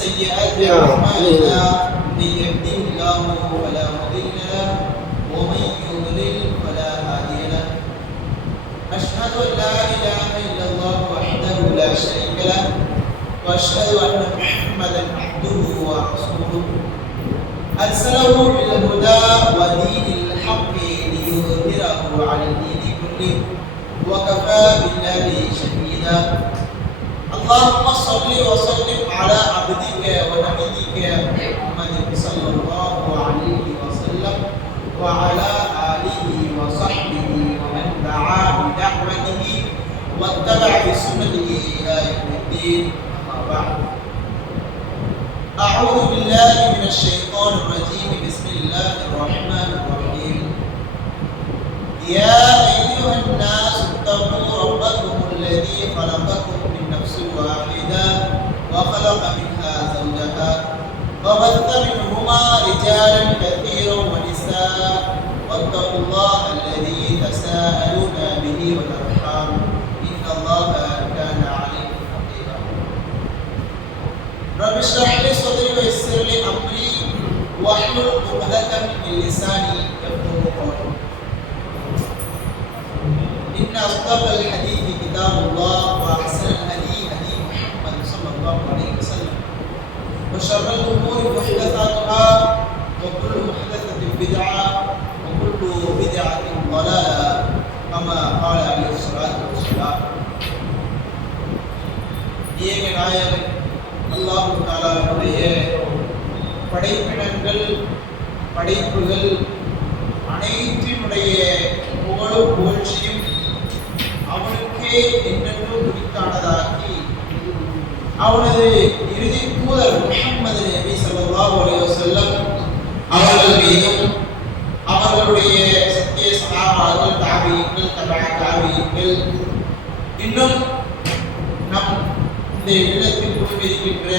وسيئات أعمالنا من يهده الله فلا مضل له ومن يضلل فلا هادي له أشهد أن لا إله إلا الله وحده لا شريك له وأشهد أن محمدا عبده ورسوله أرسله بالهدى ودين الحق ليظهره على الدين كله وكفى بالله شهيدا اللهم صل وسلم على عبدك ونبيك محمد صلى الله عليه وسلم وعلى آله وصحبه ومن دعا بدعوته واتبع بسنته إلى يوم الدين أما بعد أعوذ بالله من الشيطان الرجيم بسم الله الرحمن الرحيم يا أيها الناس اتقوا ربكم الذي خلقكم من نفس واحدة وخلق منها زوجها وبث منهما رجالا كثيرا ونساء واتقوا الله الذي تساءلون به والأرحام إن الله كان عليكم رقيبا رب اشرح لي صدري ويسر لي أمري واحلل عقدة من لساني يفقهوا قولي إن أصدق الحديث كتاب الله وأحسن الهدي هدي محمد صلى الله عليه وسلم وشر الأمور محدثاتها وكل محدثة بدعة وكل بدعة ضلالة كما قال عليه الصلاة والسلام ஏக நாயகன் அல்லாஹ் தஆலாவுடைய படைப்பினங்கள் படைப்புகள் அனைத்தினுடைய புகழும் புகழ்ச்சியும் அவனுக்கே என்றென்றும் குறித்தானதாக்கி அவனது இறுதி தூதர் முஹம்மது நபி ஸல்லல்லாஹு அலைஹி வஸல்லம் அவர்கள் மீதும் அவர்களுடைய சத்திய சஹாபாக்கள் தாபீன்கள் தபா தாபீன்கள் இன்னும் நம் இந்த இல்லத்தில் குடியிருக்கின்ற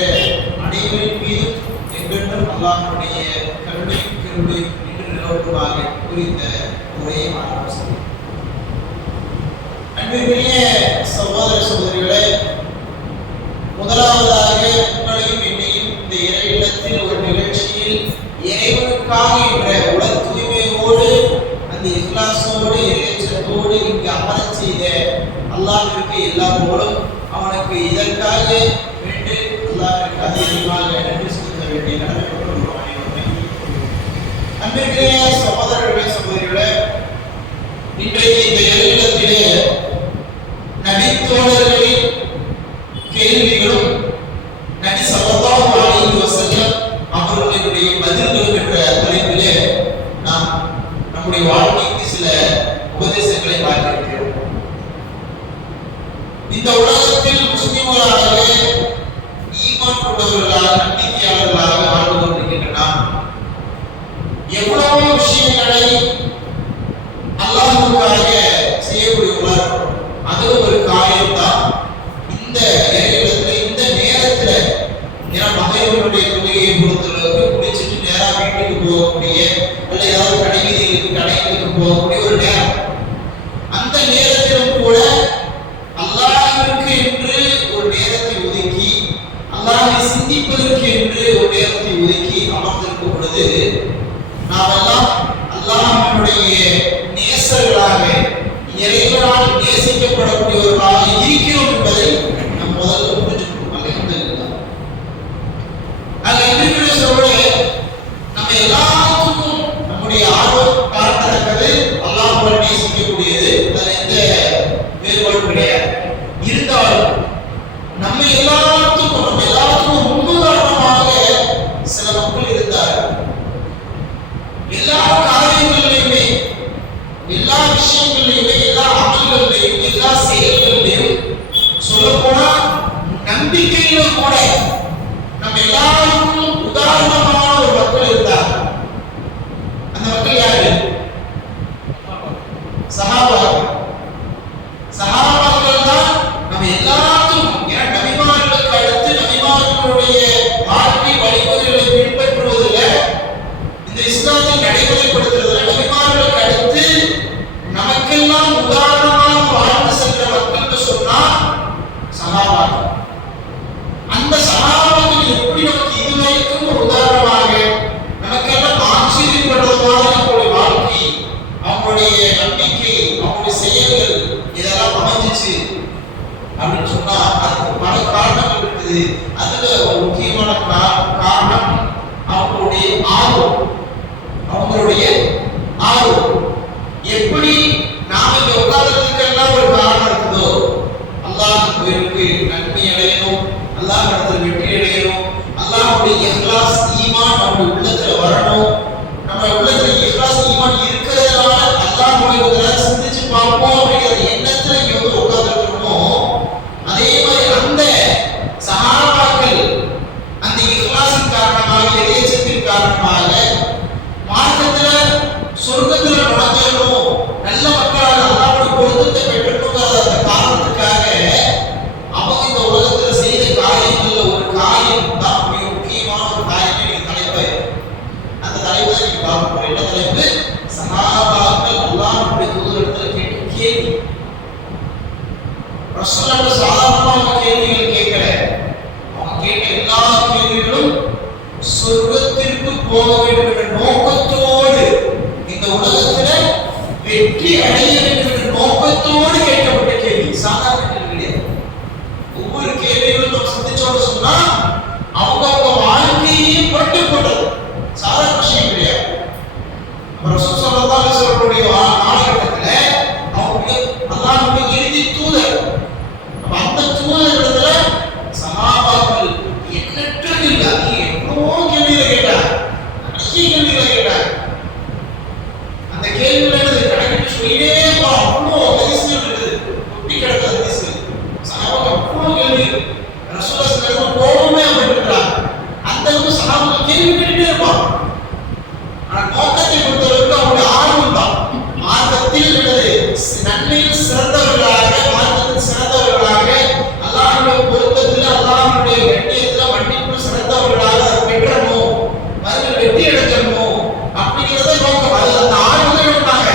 அனைவரின் மீதும் என்றென்றும் அல்லாஹ்வுடைய கருணையும் கிருபையும் இன்று நிலவட்டுமாக குறித்த ஒரே ஆலோசனை. அன்பிற்குரிய சகோதர சகோதரிகளே, முதலாவதாக உங்களையும் என்னையும் இந்த இறை இல்லத்தில் ஒரு நிகழ்ச்சியில் இறைவனுக்காக என்ற உல தூய்மையோடு அந்த இஹ்லாஸோடு இறைச்சத்தோடு இங்கு அமரச் செய்த அல்லாஹ்விற்கு எல்லா போலும் அவனுக்கு இதற்காக வேண்டு அல்லாஹ்விற்கு அதிகமாக நன்றி செலுத்த வேண்டிய கடமைப்பட்டுள்ளோம் அனைவருமே. அன்பிற்குரிய சகோதரர்களே சகோதரிகளே, இன்றைக்கு இந்த இறை இல்லத்திலே நபித்தோழர்களின் கேள்விகளும் நபி ஸல்லல்லாஹு அலைஹி வஸல்லம் அவர்களுடைய பதில்களும் என்ற தலைப்பிலே நாம் நம்முடைய வாழ்க்கைக்கு சில உபதேசங்களை பார்க்கிறோம். இந்த உலகத்தில் முஸ்லிம்களாக ஈமான் கொண்டவர்களாக நம்பிக்கையாளர்களாக வாழ்ந்து கொண்டிருக்கின்ற நாம் எவ்வளவோ விஷயங்களை அல்லாஹ்வுக்காக செய்யக்கூடியவர்கள். அதுவும் ஒரு காரியம் தான். இந்த நேரத்தில் இந்த நேரத்தில் மகளிர்களுடைய தொழுகையை பொறுத்தளவுக்கு குடிச்சிட்டு நேராக வீட்டுக்கு போகக்கூடிய அல்ல ஏதாவது கடைவீதிகளுக்கு கடைகளுக்கு போகக்கூடிய ஒரு நேரம். அந்த நேரத்திலும் கூட அல்லாஹ்விற்கு என்று ஒரு நேரத்தை ஒதுக்கி அல்லாஹ்வை சிந்திப்பதற்கு என்று ஒரு நேரத்தை ஒதுக்கி அமர்ந்திருக்கும் பொழுது நாமெல்லாம் அல்லாஹ்வினுடைய நேசர்களாக இறைவனால் நேசிக்கப்படக்கூடியவர்களாக இருக்கிறோம் என்பதை நாம் முதல்ல புரிஞ்சுக்கணும். அல்ஹம்துலில்லாஹ். அன்பிற்குரிய சகோதரர்களே, நம்ம எல்லாத்துக்கும் நம்முடைய ஆர்வம் காட்டத்தக்கது அல்லாஹ்வை நேசிக்கக்கூடியது. அதில் எந்த வேறுபாடும் கிடையாது. இருந்தாலும் நம்ம எல்லாத்துக்கும் முன்னுதாரணமாக சில மக்கள் இருந்தார்கள். எல்லா காரியங்களிலுமே எல்லா விஷயங்களிலுமே எல்லா அமல்களிலும் எல்லா செயல்களிலும் சொல்லப்போனா நம்பிக்கையில கூட நம்ம எல்லாருக்கும் உதாரணமான ஒரு மக்கள் இருந்தார். அந்த மக்கள் யாரு? சஹாபாக்கள். சஹாபாக்கள் தான் நம்ம எல்லாத்துக்கும் நபிமார்களுக்கு அடுத்து நபிமார்களுடைய வாழ்க்கை வழிமுறைகளை பின்பற்றுவதில் இந்த இஸ்லாத்தை நடைமுறைப்படுத்துறதுல நபிமார்களுக்கு அடுத்து நமக்கெல்லாம் உதாரணமாக வாழ்ந்து சென்ற மக்கள் சொன்னா சஹாபாக்கள். அந்த சஹாபாக்கள் எப்படி நம்ம இருக்குது. அதுல ஒரு முக்கியமான காரணம் அவங்களுடைய ஆர்வம். எப்படி நாம இங்க உட்கார்ந்ததுக்கெல்லாம் ஒரு காரணம் இருக்குதோ, அல்லாஹ்வுக்கு நன்மை அடையணும், அல்லாஹ் இடத்துல வெற்றி அடையணும், அல்லாஹ்வுடைய இஹ்லாஸ் ஈமான் நம்ம உள்ளத்துல வரணும். நம்ம உள்ளத்துல இஹ்லாஸ் ஈமான் இருக்கிறதுனால அல்லாஹ்வுடைய சிந்திச்சு பார்ப்போம் அப்படிங்கிற எண்ணத்துல இங்க வந்து உட்கார்ந்துருக்கோமோ, அதே மாதிரி அந்த சஹாபாக்கள் அந்த இஹ்லாஸின் காரணமாக, இறையச்சத்தின் காரணமாக மார்க்கத்துல சொர்க்கத்துல நுழைஞ்சிடணும், நல்ல மக்களாக அல்லாஹ்வுடைய பொருத்தத்தை பெற்றுக்கொள்கிற அந்த காரணத்துக்காக அவங்க இந்த உலகத்துல செய்த காரியங்கள்ல ஒரு காரியம் தான் மிக முக்கியமான ஒரு காரியமே நீங்க தலைப்பு. அந்த தலைப்பு தான் நீங்க பார்க்க போறோம். என்ன தலைப்பு? சஹாபாக்கள் அல்லாஹ்வுடைய தூதரிடத்துல கேட்ட கேள்வி. ரசூலுல்லாஹ் சாதாரணமான கேள்விகள் கேட்கல. அவங்க கேட்ட எல்லா கேள்விகளும் சொர்க்கத்திற்கு போக வேண்டும் என்ற நோக்கத்தோடு, இந்த உலகத்துல வெற்றி அடைய வேண்டும் என்ற நோக்கத்தோடு கேட்கப்பட்ட கேள்வி. சாதாரண கேள்வி கிடையாது. ஒவ்வொரு கேள்விகளும் நம்ம சிந்திச்சோம்னு சொன்னா அவங்க வாழ்க்கையை புரட்டி போட்டது. சாதாரண விஷயம் கிடையாது. ரசூல் ஸல்லல்லாஹு அலைஹி வஸல்லம் காலகட்டத்துல அவங்க அல்லாஹ்வுடைய இறுதி தூதர். அந்த தூதரிடத்துல சஹாபாக்கள் எண்ணற்றது இல்லை, எவ்வளவோ கேள்விகளை கேட்டாங்க, நிறைய கேள்விகளை கேட்டாங்க. அந்த கேள்விகள் கணக்கிட்டு சொல்லியே போறோம். அவ்வளோ ஹதீஸ்கள் இருக்குது, ஒட்டி கிடக்கிற ஹதீஸ்கள். சஹாபாக்கள் அவ்வளோ கேள்வி. ரசூலுல்லாஹ் ஸல்லல்லாஹு அலைஹி வஸல்லம் கோபமே அப்படின்றாங்க. அந்த அளவுக்கு சஹாபாக்கள் கேள்வி கேட்டுட்டே இருப்பாங்க. ஆனா நோக்கத்தை பொறுத்தவரைக்கும் அவருடைய ஆர்வம் தான் மார்க்கத்தில் நன்மையில் சிறந்தவர்களாக, மார்க்கத்தில் சிறந்தவர்களாக, அல்லாஹ்வுடைய பொருத்தத்தில், அல்லாஹ்வுடைய கண்ணியத்துல, மன்னிப்பில் சிறந்தவர்களாக பெற்றணும், அதில் வெற்றி அடைஞ்சிடணும் அப்படிங்கிறத நோக்கம். அது அந்த ஆர்வத்தை விட்டாங்க.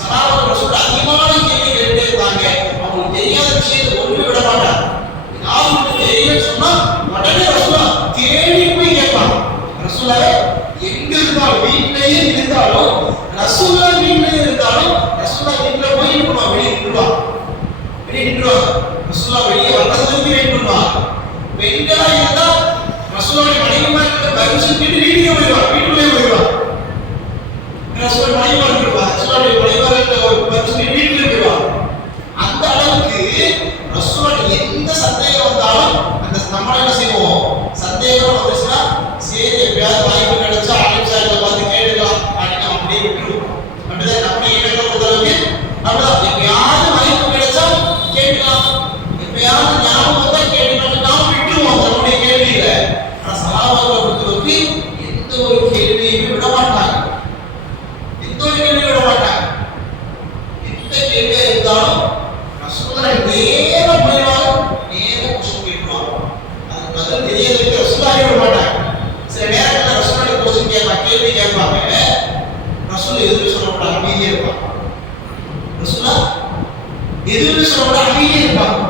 சஹாபாக்கள் ரசூல் அதிகமான கேள்வி கேட்டுட்டே இருந்தாங்க. அவங்களுக்கு தெரியாத விஷயத்தை ஒன்றும் விட மாட்டாங்க. யாருக்கு தெரியும் சொன்னா உடனே ரசூலா தேடி போய் கேட்பாங்க. ரசூலாவே எங்க இருந்தாலும், வீட்டிலேயே இருந்தாலும், ரசூலா வீட்டிலே இருந்தாலும், ரசூலா வீட்டுல போய் வெளியே நின்றுவாங்க. ரசூலா வெளியே வர்றதுக்கு வெயிட் பண்ணுவாங்க. பெண்களா இருந்தா ரசூலுடைய மனைவிமார்கிட்ட பர்மிஷன் கேட்டு வீட்டுக்கே போயிடுவாங்க. ரசூலுடைய மனைவிமார் இருப்பாங்க, ரசூலுடைய மனைவிமார்கிட்ட ஒரு பர்மிஷன் வீட்டுல போயிடுவாங்க. அந்த அளவுக்கு ரசூலுடைய எந்த சந்தேகம் வந்தாலும் அந்த நம்ம என்ன செய்வோம், சந்தேகம் வந்துச்சுன்னா சரி எப்பயாவது வாய்ப்பு கிடைச்சா ஆலிம் சாஹிப்பை பார்த்து கேட்டுக்கலாம் அப்படின்னு அப்படியே விட்டுருவோம். அப்படிதான் நம்ம இடங்களை பொறுத்தளவுக்கு அப்படிதான். எப்பயாவது வாய்ப்பு கிடைச்சா கேட்கலாம், எப்பயாவது ஞாபகம் வந்தா கேட்கலாம், நாம விட்டுருவோம் நம்முடைய கேள்வியில. ஆனா சஹாபாக்களை பொறுத்தளவுக்கு எந்த ஒரு கேள்வியுமே விட மாட்டாங்க. எந்த கேள்வியா இருந்தாலும் ரசூலுல்லாஹ் நேரா போயிடுவாங்க, நேரா கொஸ்டின் கேட்பாங்க. அது பதில் தெரியாததுக்கு ரசூலுல்லாஹ் விட மாட்டாங்க. சில நேரங்களில் ரசூலுல்லாஹ் கொஸ்டின் கேட்பாங்க, கேள்வி கேட்பாங்க, ரசூல் எதுவுமே சொல்லக்கூடாது, அமைதியா இருப்பாங்க. ரசூலுல்லாஹ் எதுவுமே சொல்லக்கூடாது, அமைதியா இருப்பாங்க.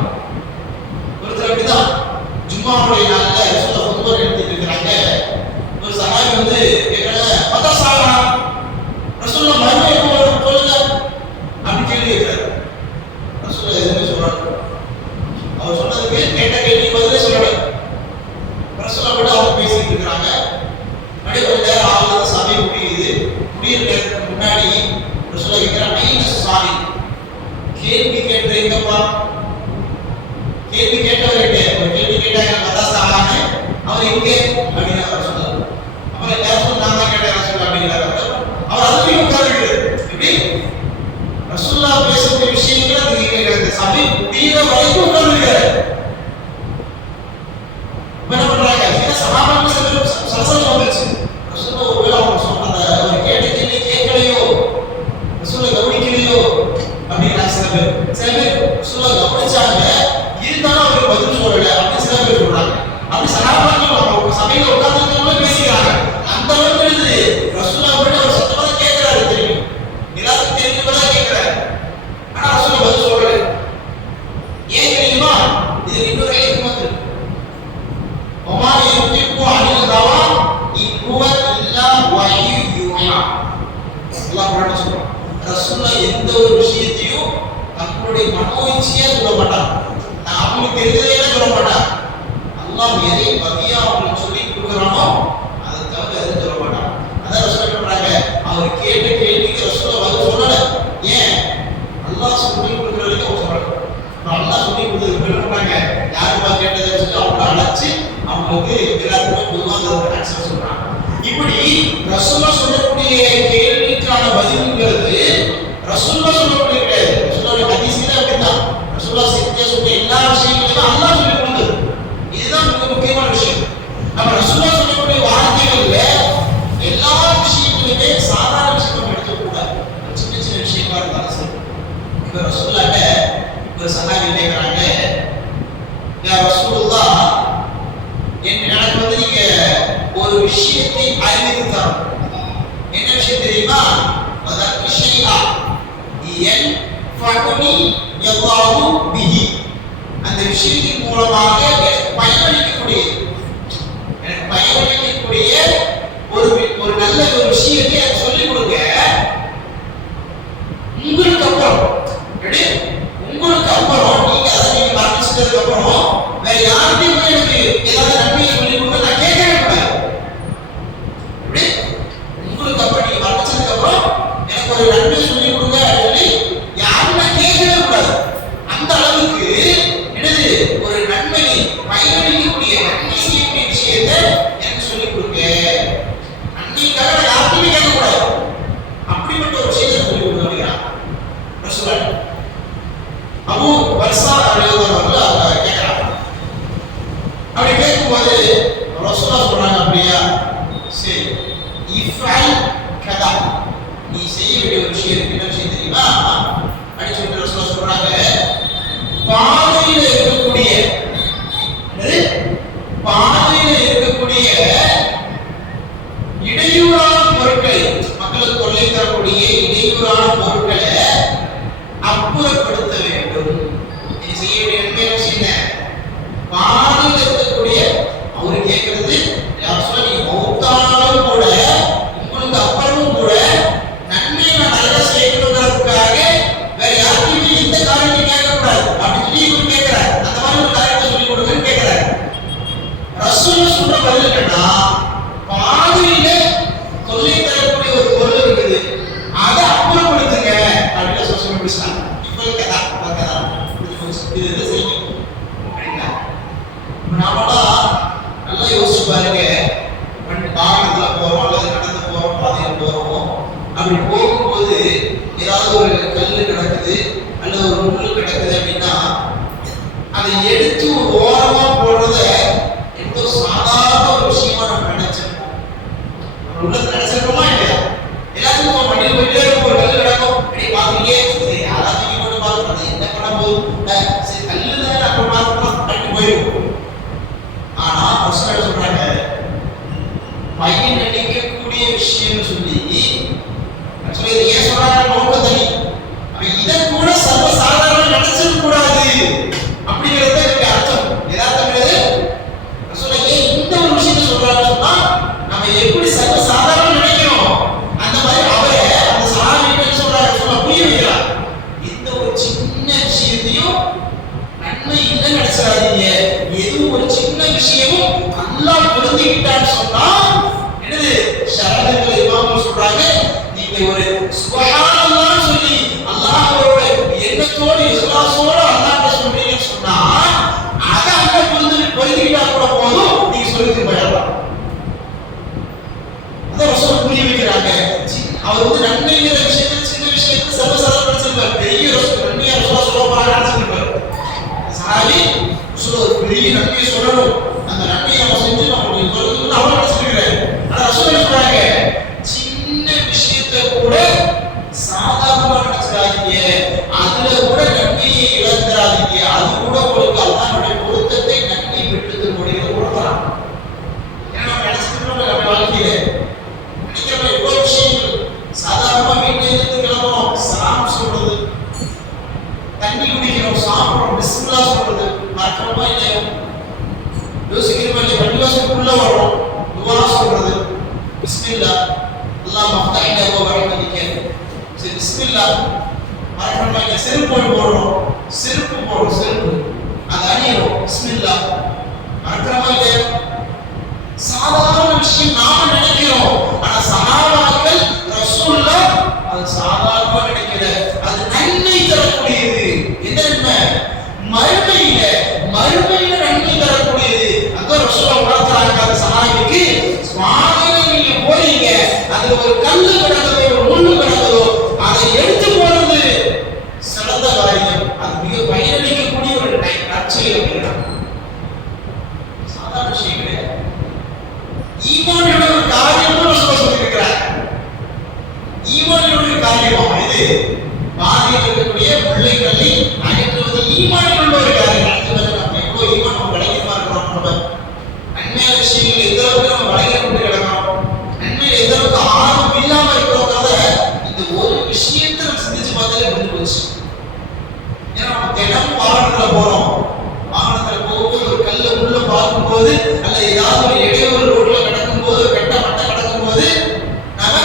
ஒருத்தர் அப்படிதான் ஜும்மாவுடைய நாள்ல ரசூலுல்லாஹ் ஃபுத்வா எடுத்துட்டு இருக்கிறாங்க. ஒரு சஹாபி வந்து கேட்கறாங்க, பத்தா சாஹா ரசூலுல்லாஹ் மறுமை எப்போ வரும் சொல்லுங்க அப்படி கேள்வி கேட்கிறாரு. ரசூலுல்லாஹ் எதுவுமே சொல்றாங்க. அவர் சொன்னதுக்கு கேட்ட கேள்வி பதிலே சொல்லல. ரசூலுல்லாஹ் கூட அவங்க பேசிட்டு இருக்கிறாங்க. அப்படியே கொஞ்ச நேரம் ஆகுது, சபை முடியிற நேரத்துக்கு முன்னாடி ரசூலுல்லாஹ் கேட்கிறாங்க, ஐன சாலி, கேள்வி கேட்கிறீங்கப்பா. கேள்வி கேட்டவர்கிட்ட ஒரு கேள்வி கேட்டாங்க, பத்தா சாஹான்னு, அவர் எங்கே அப்படின்னு ரசூலுல்லாஹ். அப்புறம் எல்லாரும் நான் தான் கேட்டேன் ரசூலுல்லாஹ் அப்படிங்கிறாரு. அவர் அதுலயும் உட்கார்ந்துருக்காரு. இப்படி ரசூலுல்லாஹ் பேசக்கூடிய விஷயங்களை அந்த சபை முடிகிற வரைக்கும் உட்கார்ந்துருக்காரு. என்ன பண்றாங்க, சஹாபாக்கள் சலசலம் வந்துச்சு. ரசூலுல்லாஹ் ஒருவேளை அவங்க சொன்ன ஒரு கேட்ட கேள்வி கேட்கலையோ, ரசூலுல்லாஹ் கவனிக்கலையோ அப்படின்னு சில பேர் ரசூலுல்லாஹ் கவனிச்சாங்க, இருந்தாலும் அவருக்கு பதில் சொல்லல அப்படின்னு சில பேர் சொல்றாங்க. அப்படி சஹாபாக்கள் சபையில உட்கார்ந்துருக்கவங்க பேசிக்கிறாங்க. அந்த அளவுக்கு இருந்து ரசூலுல்லாஹ் கூட ஒரு சத்தமா கேட்கிறாரு, தெரியும் எல்லாருக்கும் தெரிஞ்சதான் கேட்கிறாரு. ஆனா ரசூலுல்லாஹ் பதில் சொல்லல. ஏன் தெரியுமா? இது இன்னொரு ஹிக்மத். வமா யுதிகு அனில் ஹவா இன் ஹுவ இல்லா வஹ்யு யூஹா. அல்லாஹ் குர்ஆன்ல சொல்றான், ரசூலுல்லாஹ் எந்த ஒரு விஷயத்தையும் தன்னுடைய மனோ இச்சையா சொல்ல மாட்டாங்க, அவங்களுக்கு தெரிஞ்சதே சொல்ல மாட்டாங்க. அல்லாஹ் எதை பதியா அவங்களுக்கு சொல்லி கொடுக்குறானோ அதை தவிர எதுவும் சொல்ல மாட்டான். அதான் ரசூல் சொல்றாங்க, அவர் கேட்ட கேள்விக்கு ரசூல் பதில் சொல்லல. ஏன்? அல்லாஹ் சொல்லி கொடுக்குற வரைக்கும் அவர் சொல்றாங்க. அல்லாஹ் சொல்லி கொடுத்தது சொல்றாங்க, யாருப்பா கேட்டதை வச்சுட்டு அவங்களை அழைச்சு அவங்களுக்கு எல்லாருக்குமே பொதுவாக ஆன்சர் சொல்றாங்க. இப்படி ரசூலா சொல்லக்கூடிய கேள்விக்கான பதில்ங்கிறது ரசூலா சொல்லக்கூடிய கிடையாது. ரசூலுடைய ஹதீஸ்ல அப்படிதான். ரசூலா சொன்ன எல்லா விஷயங்களையும் அல்லாஹ் சொல்லி கொடுத்தது. இதுதான் மிக முக்கியமான விஷயம். நம்ம ரசூலா சொல்லக்கூடிய வார்த்தைகள்ல எல்லா விஷயங்களுமே சாதாரண விஷயம் எடுக்கக்கூடாது. சின்ன சின்ன விஷயமா இருந்தாலும் சரி. இப்ப ரசூலுல்லாட்ட ஒரு சஹாபி கேட்கிறாங்க, யா ரசூலுல்லாஹ், எனக்கு வந்து நீங்க ஒரு விஷயத்தை அறிவித்து தரணும். என்ன விஷயம் தெரியுமா? அதான் விஷயா என் ஃபகுனி யல்லாஹு பிஹி, அந்த விஷயத்தின் மூலமாக எனக்கு பயனளிக்கக்கூடிய ஒரு நல்ல ஒரு விஷயத்தை எனக்கு சொல்லிக் கொடுங்க. உங்களுக்கு அப்புறம் நீங்க அதை நீங்க மரணிச்சதுக்கு அப்புறம் வேற யார்கிட்டையும் எனக்கு ஏதாவது நன்மையை சொல்லிக் கொடுங்க நான் கேட்கவே கூடாது. உங்களுக்கு அப்புறம் நீங்க மரணிச்சதுக்கு அப்புறம் எனக்கு ஒரு நன்மையை சொல்லிக் கொடுங்க சொல்லி யாரும் நான் கேட்கவே கூடாது. அந்த அளவுக்கு என்னது ஒரு நன்மை பயனளிக்கக்கூடிய நன்மை செய்யக்கூடிய விஷயத்தை எனக்கு சொல்லிக் கொடுங்க. நன்மைக்காக யாருக்குமே கேட்கக்கூடாது. அப்படிப்பட்ட ஒரு விஷயத்தை சொல்லிக் கொடுங்க. ரசூல் அபூ பர்ஸா அவர்கள் கேட்கிறாங்க. அப்படி கேட்கும்போது ரசூலா சொல்றாங்க, அப்படியா சரி, இஃப்அல் கதா, நீ செய்ய வேண்டிய ஒரு விஷயம் இருக்கு. என்ன விஷயம் தெரியுமா? அப்படின்னு சொல்லிட்டு ரசூலா சொல்றாங்க, பாதையில இருக்கக்கூடிய இடையூறான பொருட்களை, மக்களுக்கு கொள்ளை தரக்கூடிய இடையூறான பொருட்களை அப்புறப்படுத்த வேண்டும். நீ செய்ய வேண்டிய விஷயம் பாதையில் இருக்கக்கூடிய அவரு கேட்கறது, யார் சொல்ல நீங்க மௌத்தானாலும் கூட உங்களுக்கு அப்புறமும் கூட நன்மையை நான் நல்லா செய்யணுங்கிறதுக்காக வேற யாருக்குமே இந்த காரியத்தை கேட்கக்கூடாது அப்படின்னு சொல்லி இவர் கேட்கிறார். அந்த மாதிரி ஒரு காரியத்தை சொல்லி கொடுங்கன்னு கேட்கிறார். ரசூல் சொல்ற பதில் என்னன்னா, பாதையில கொள்ளை தரக்கூடிய ஒரு பொருள் இருக்குது, அதை அப்புறப்படுத்துங்க அப்படின்னு சொல்லி முடிச்சாங்க. இப்போ கதா இது செய்யும் அப்படின்னா நாமெல்லாம் நல்லா யோசிச்சு பாருங்க. வாகனத்துல போறோம் அல்லது நடந்து போறோம், பாதையில் போறோம். அப்படி போகும்போது ஏதாவது ஒரு கல்லு கிடக்குது அல்லது ஒரு முள்ளு கிடக்குது அப்படின்னா அதை எடுத்து ஒரு ஓரமா போடுறத எந்த சாதாரண ஒரு விஷயமா நம்ம நினைச்சிருக்கோம். நம்ம உள்ளத்துல நினைச்சிருக்கோமா இல்லையா? எல்லாத்துக்கும் வண்டியில் போயிட்டே இருக்கும், ஒரு கல்லு கிடக்கும், அப்படி பாக்குறீங்க, சரி யாராவது தூக்கி போட்டு பார்க்கணும், அது என்ன பண்ண போகுது, சரி கல்லு தான் நம்ம பார்க்கணும் அப்படின்னு போயிருக்கும். ஆனா ரசூல் சொல்றாங்க, பயனளிக்கக்கூடிய விஷயம் சொல்லி ஏன் சொல்றாங்க? நோக்கம் தனி. இதை கூட சர்வ சாதாரண நினைச்சிட கூடாது அப்படிங்கிறது எனக்கு அர்த்தம். யதார்த்தம் ரசூல் ஏன் இந்த ஒரு விஷயத்தை சொல்றாங்கன்னு சொன்னா, நம்ம எப்படி சர்வ சாதாரண நினைக்கிறோம் அந்த மாதிரி அவரை அந்த சஹாபிகள் சொல்றாங்க, சொல்ல புரிய வைக்கிறார். இந்த ஒரு சின்ன விஷயத்தையும் நன்மை இல்லைன்னு நினைச்சிடாதீங்க. எதுவும் ஒரு சின்ன விஷயமும் அல்லாஹ் பொருந்திக்கிட்டான்னு சொன்னா என்னது ஷரதுகள் இமாம் சொல்றாங்க, நீங்க ஒரு சுப்ஹானல்லாஹ் சொல்லி அல்லாஹ்வோட எண்ணத்தோடு இஹ்லாஸோட அல்லாஹ்ட்ட சொல்றீங்கன்னு சொன்னா அதை அல்லாஹ் பொருந்திக்கிட்டா கூட போதும், நீங்க சொல்லிட்டு போயிடலாம். அதான் ரசூல் புரிய வைக்கிறாங்க. அவர் வந்து நன்மைங்கிற விஷயத்துல சின்ன விஷயத்துல சர்வசாதாரண படிச்சிருப்பார். பெரிய நன்மையா ரசூல் சொல்ல போறாங்கன்னு சொல்லிருப்பார். சஹாபி ரசூல் பெரிய நன்மையை சொல்லணும், அந்த நன்மையை நம்ம செஞ்சு நம்ம சொல்றதுக்கு அவர் நினைச்சிருக்கிறார். ஆனா ரசூல் சொல்றாங்க, சின்ன விஷயத்தை கூட சாதாரணமா நினைச்சிடாதீங்க, அதுல கூட நன்மையை இழந்துடாதீங்க, அது கூட உங்களுக்கு அல்லாஹ்வுடைய பொருத்தத்தை நன்மை பெற்று முடிவு கொடுக்கலாம். ஏன்னா நம்ம நினைச்சிருக்கோம் நம்ம வாழ்க்கையில நினைக்கிறோம் எவ்வளவு விஷயங்கள் சாதாரணமா வீட்டில இருந்து கிளம்புறோம், சலாம் சொல்றது, தண்ணி குடிக்கிறோம், சாப்பிடுறோம், பிஸ்மில்லாஹ் சொல்றது, மறக்கிறோமா இல்லையோ? யோசிக்கிறோமா இல்லையா? பள்ளிவாசலுக்குள்ள வர்றோம், துஆ சொல்றது, பிஸ்மில்லாஹ் அல்லாஹ் மஃதஹினா வ பரக்கதிக, சரி பிஸ்மில்லாஹ் மறக்கிறோமா இல்லையா? செருப்பு போடுறோம், செருப்பு அது அணியிறோம், பிஸ்மில்லாஹ் மறக்கிறோம் நடக்கிறமா இல்லையா? சாதாரண விஷயம் நாம நினைக்கிறோம், ஆனா சஹாபாக்கள் ரசூலுல்லாஹ் அது சாதாரணமா நினைக்கல, அது நன்மை தரக்கூடியது. என்ன நன்மை? மறுமையில நன்மை தரக்கூடியது. அங்க ரசூலுல்லாஹ் உணர்த்துறாங்க அந்த சஹாபிக்கு, வானல நீங்க போறீங்க, அதுல ஒரு கல்லு கிடக்குதோ ஒரு முள்ளு கிடக்குதோ அதை எடுத்து போறது சிறந்த காரியம், அது மிக பயனளிக்கக்கூடிய ஒரு நற்செயல் அப்படிங்கிறாங்க. சாதாரண விஷயம் கிடையாது. ஈமானுடைய ஒரு காரியமும் சொல்லியிருக்கிறார். ஈமானுடைய காரியமா இது? பாதியில் இருக்கக்கூடிய பிள்ளைகளை அகற்றுவது ஈமானுடைய ஒரு காரியம். நம்ம எவ்வளவு ஈமான் நம்ம பலகீனமா இருக்கிறோம், நம்ம நன்மையான விஷயங்கள் எந்த அளவுக்கு நம்ம பலகீனப்பட்டு கிடக்கிறோம், நன்மையில எந்த அளவுக்கு ஆர்வம் இல்லாம இருக்கிறோங்கிறத இந்த ஒரு விஷயத்தை நம்ம சிந்திச்சு பார்த்தாலே புரிஞ்சு போச்சு. ஏன்னா நம்ம தினமும் வாகனத்துல போறோம், வாகனத்துல போகும்போது ஒரு கல்ல உள்ள பார்க்கும்போது அல்ல ஏதாவது ஒரு இடையூறு ரோட்ல கிடக்கும் போது கெட்ட மட்டை கிடக்கும் போது நாம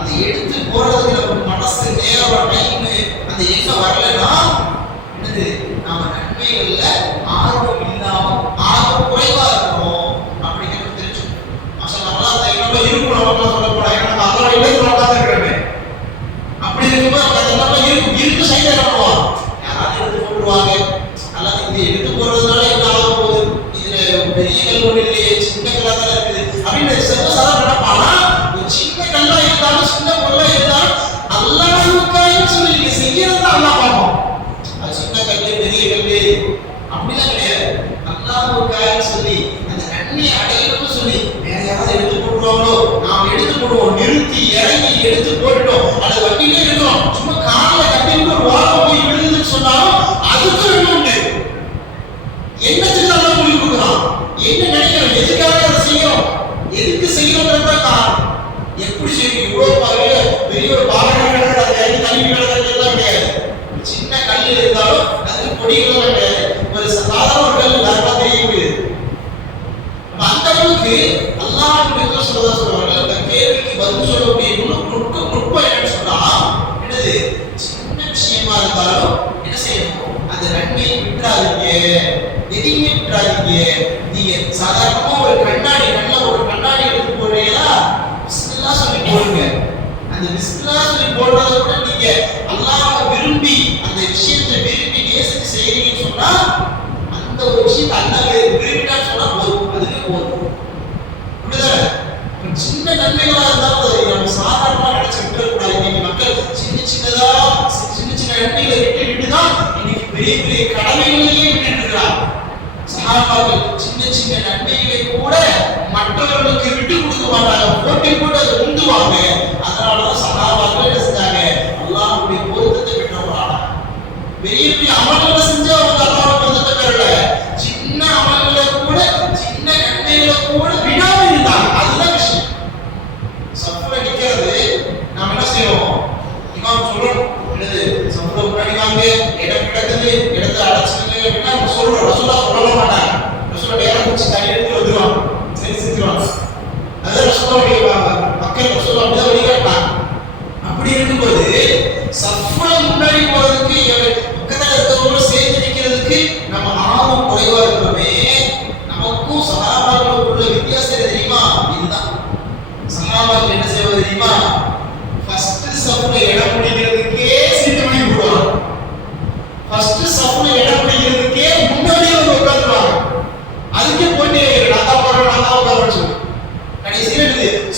அதை எடுத்து போறதுக்கு நமக்கு மனசு நேரம் டைம் அந்த எண்ணம் வரலன்னா என்னது, நாம நன்மைகள்ல ஆர்வம் இல்லாம ஆர்வம் குறைவா இருக்கணும் அப்படிங்கிறது தெரிஞ்சு. நம்மளா அந்த எண்ணம் இருக்கணும் சொல்ல போனா, ஏன்னா நம்ம அதோட இல்லத்துல உட்காந்துருக்கிறோமே, அப்படி இருக்கும்போது அந்த எண்ணம் இருக்கு சைடு என்ன பண்ணுவோம், யாராவது எடுத்து போட்டுருவாங்க, அல்லது இது எடுத்து போறதுனால என்ன ஆக போகுது, இதுல பெரிய கல் ஒண்ணு இல்லையே, சின்ன கல்லா தான் இருக்குது அப்படின்னு சர்வசாதாரண நினைப்பானா. ஒரு சின்ன கல்லா இருந்தாலும் சின்ன பொருளா இருந்தாலும் அல்லாஹ்வுக்காக சொல்லி நீங்க செய்யறத அல்லாஹ் பார்ப்பான். அது சின்ன கல்லு பெரிய கல்லு அப்படிலாம் கிடையாது. அல்லாஹ்வுக்காக சொல்லி அந்த நன்மையை அடையணும்னு சொல்லி வேற யாராவது எடுத்து போட்டுருவாங்களோ நாம் எடுத்து போடுவோம், நிறுத்தி இறங்கி எடுத்து போட்டுட்டோம், அது வண்டியிலே இருக்கோம், சும்மா காலில் கட்டி விட்டு ஒரு வாரம் போய் விழுதுன்னு சொன்னாலும் அதுக்கு ரெண்டு உண்டு. என்னத்துக்கு அல்லாஹ் முடிவு கொடுக்குறான், என்ன நினைக்கிறோம், எதுக்காக அதை செய்யறோம், எதுக்கு செய்யறோம்ன்றது தான் காரணம். எப்படி செய்யும், இவ்வளவு பாருங்க பெரிய ஒரு பாறைகள் கிடக்கிறது, அது தண்ணி கிடக்கிறது எல்லாம் கிடையாது. சின்ன கல் இருந்தாலும் அது பொடிகளும் கிடையாது, ஒரு சாதாரண ஒரு கல் யாருக்கா தெரிய முடியாது. அந்த அளவுக்கு அல்லாஹ் சொல்றாங்க. அந்த கேள்விக்கு பதில் சொல்லக்கூடிய நுட்பம் என்னன்னு சொன்னா, என்னது சின்ன விஷயமா இருந்தாலும் என்ன செய்யணும், அந்த நன்மையை விட்டுறாதீங்க, எதையுமே விட்டுறாதீங்க. நீங்க சாதாரணமா ஒரு கண்ணாடி, நல்ல ஒரு கண்ணாடி எடுத்து போடுறீங்களா, பிஸ்மில்லாஹ் சொல்லி போடுங்க. அந்த பிஸ்மில்லாஹ் சொல்லி போடுறத கூட நீங்க அல்லாஹ்வை விரும்பி அந்த விஷயத்தை விரும்பி நேசித்து செய்றீங்கன்னு சொன்னா, அந்த ஒரு விஷயத்தை அல்லாஹ் விரும்பிட்டான்னு சொன்னா போதும், அதுவே போதும். புரியுதா? சின்ன நன்மைகளா இருந்தாலும் நம்ம சாதாரணமா நினைச்சு விட்டுறக்கூடாது. இன்னைக்கு மக்கள் சின்ன நன்மைகளை விட்டுதான் இன்னைக்கு பெரிய பெரிய கடமைகளையே விட்டுட்டு இருக்கிறார். சஹாபாக்கள் சின்ன நன்மைகளை கூட மற்றவர்களுக்கு விட்டு கொடுக்க மாட்டாங்க, போட்டி போட்டு அதை உந்துவாங்க. அதனாலதான் சஹாபாக்கள் என்ன செஞ்சாங்க, அல்லாஹ்வுடைய பொருத்தத்தை பெற்றவர்களான பெரிய பெரிய அமல்களை செஞ்சு அவங்க அல்லாஹ்வுடைய பொருத்தத்தை பெறல, சின்ன அமல்களை கூட சின்ன நன்மைகளை கூட விடாம இருந்தாங்க. அதுதான் விஷயம். சஃப்ல நிக்கிறது நாம என்ன செய்வோம், இமாம் சொல்லணும், என்னது சஃப்ல முன்னாடி வாங்க, இடம் கிடக்குது, இடத்தை அடைச்சிருங்க அப்படின்னா நம்ம சொல்றோம். ரசூலுல்லாஹ் சொல்ல மாட்டாங்க, ரசூலுல்லாஹ் நேரம் வச்சு தண்ணி எடுத்து வந்துருவாங்க, சரி செஞ்சுருவாங்க. அதான் ரசூலுல்லாஹ் மக்கள் ரசூலுல்லாஹ் அப்படிதான் வழிகாட்டினாங்க. அப்படி இருக்கும்போது சஃப்ல முன்னாடி போறதுக்கு பக்கத்துல இருக்கிறவங்க சேர்ந்து நிக்கிறதுக்கு நம்ம ஆர்வம் குறைவா இருக்கிறோமே, நமக்கும் சஹாபாக்களுக்குள்ள வித்தியாசம் என்ன தெரியுமா? இதுதான். சஹாபாக்கள் என்ன செய்வது தெரியுமா, ஃபர்ஸ்ட் சஃப்ல இடம் பிடிக்கிறதுக்கே சீட்டு வாங்கி போடுவாங்க. ஃபர்ஸ்ட் சஃப்ல இடம் பிடிக்கிறதுக்கே முன்னாடியே வந்து உட்கார்ந்துருவாங்க. அதுக்கே போயிட்டு நான் தான் உட்கார்றேன்னு சொல்லி கடைசியில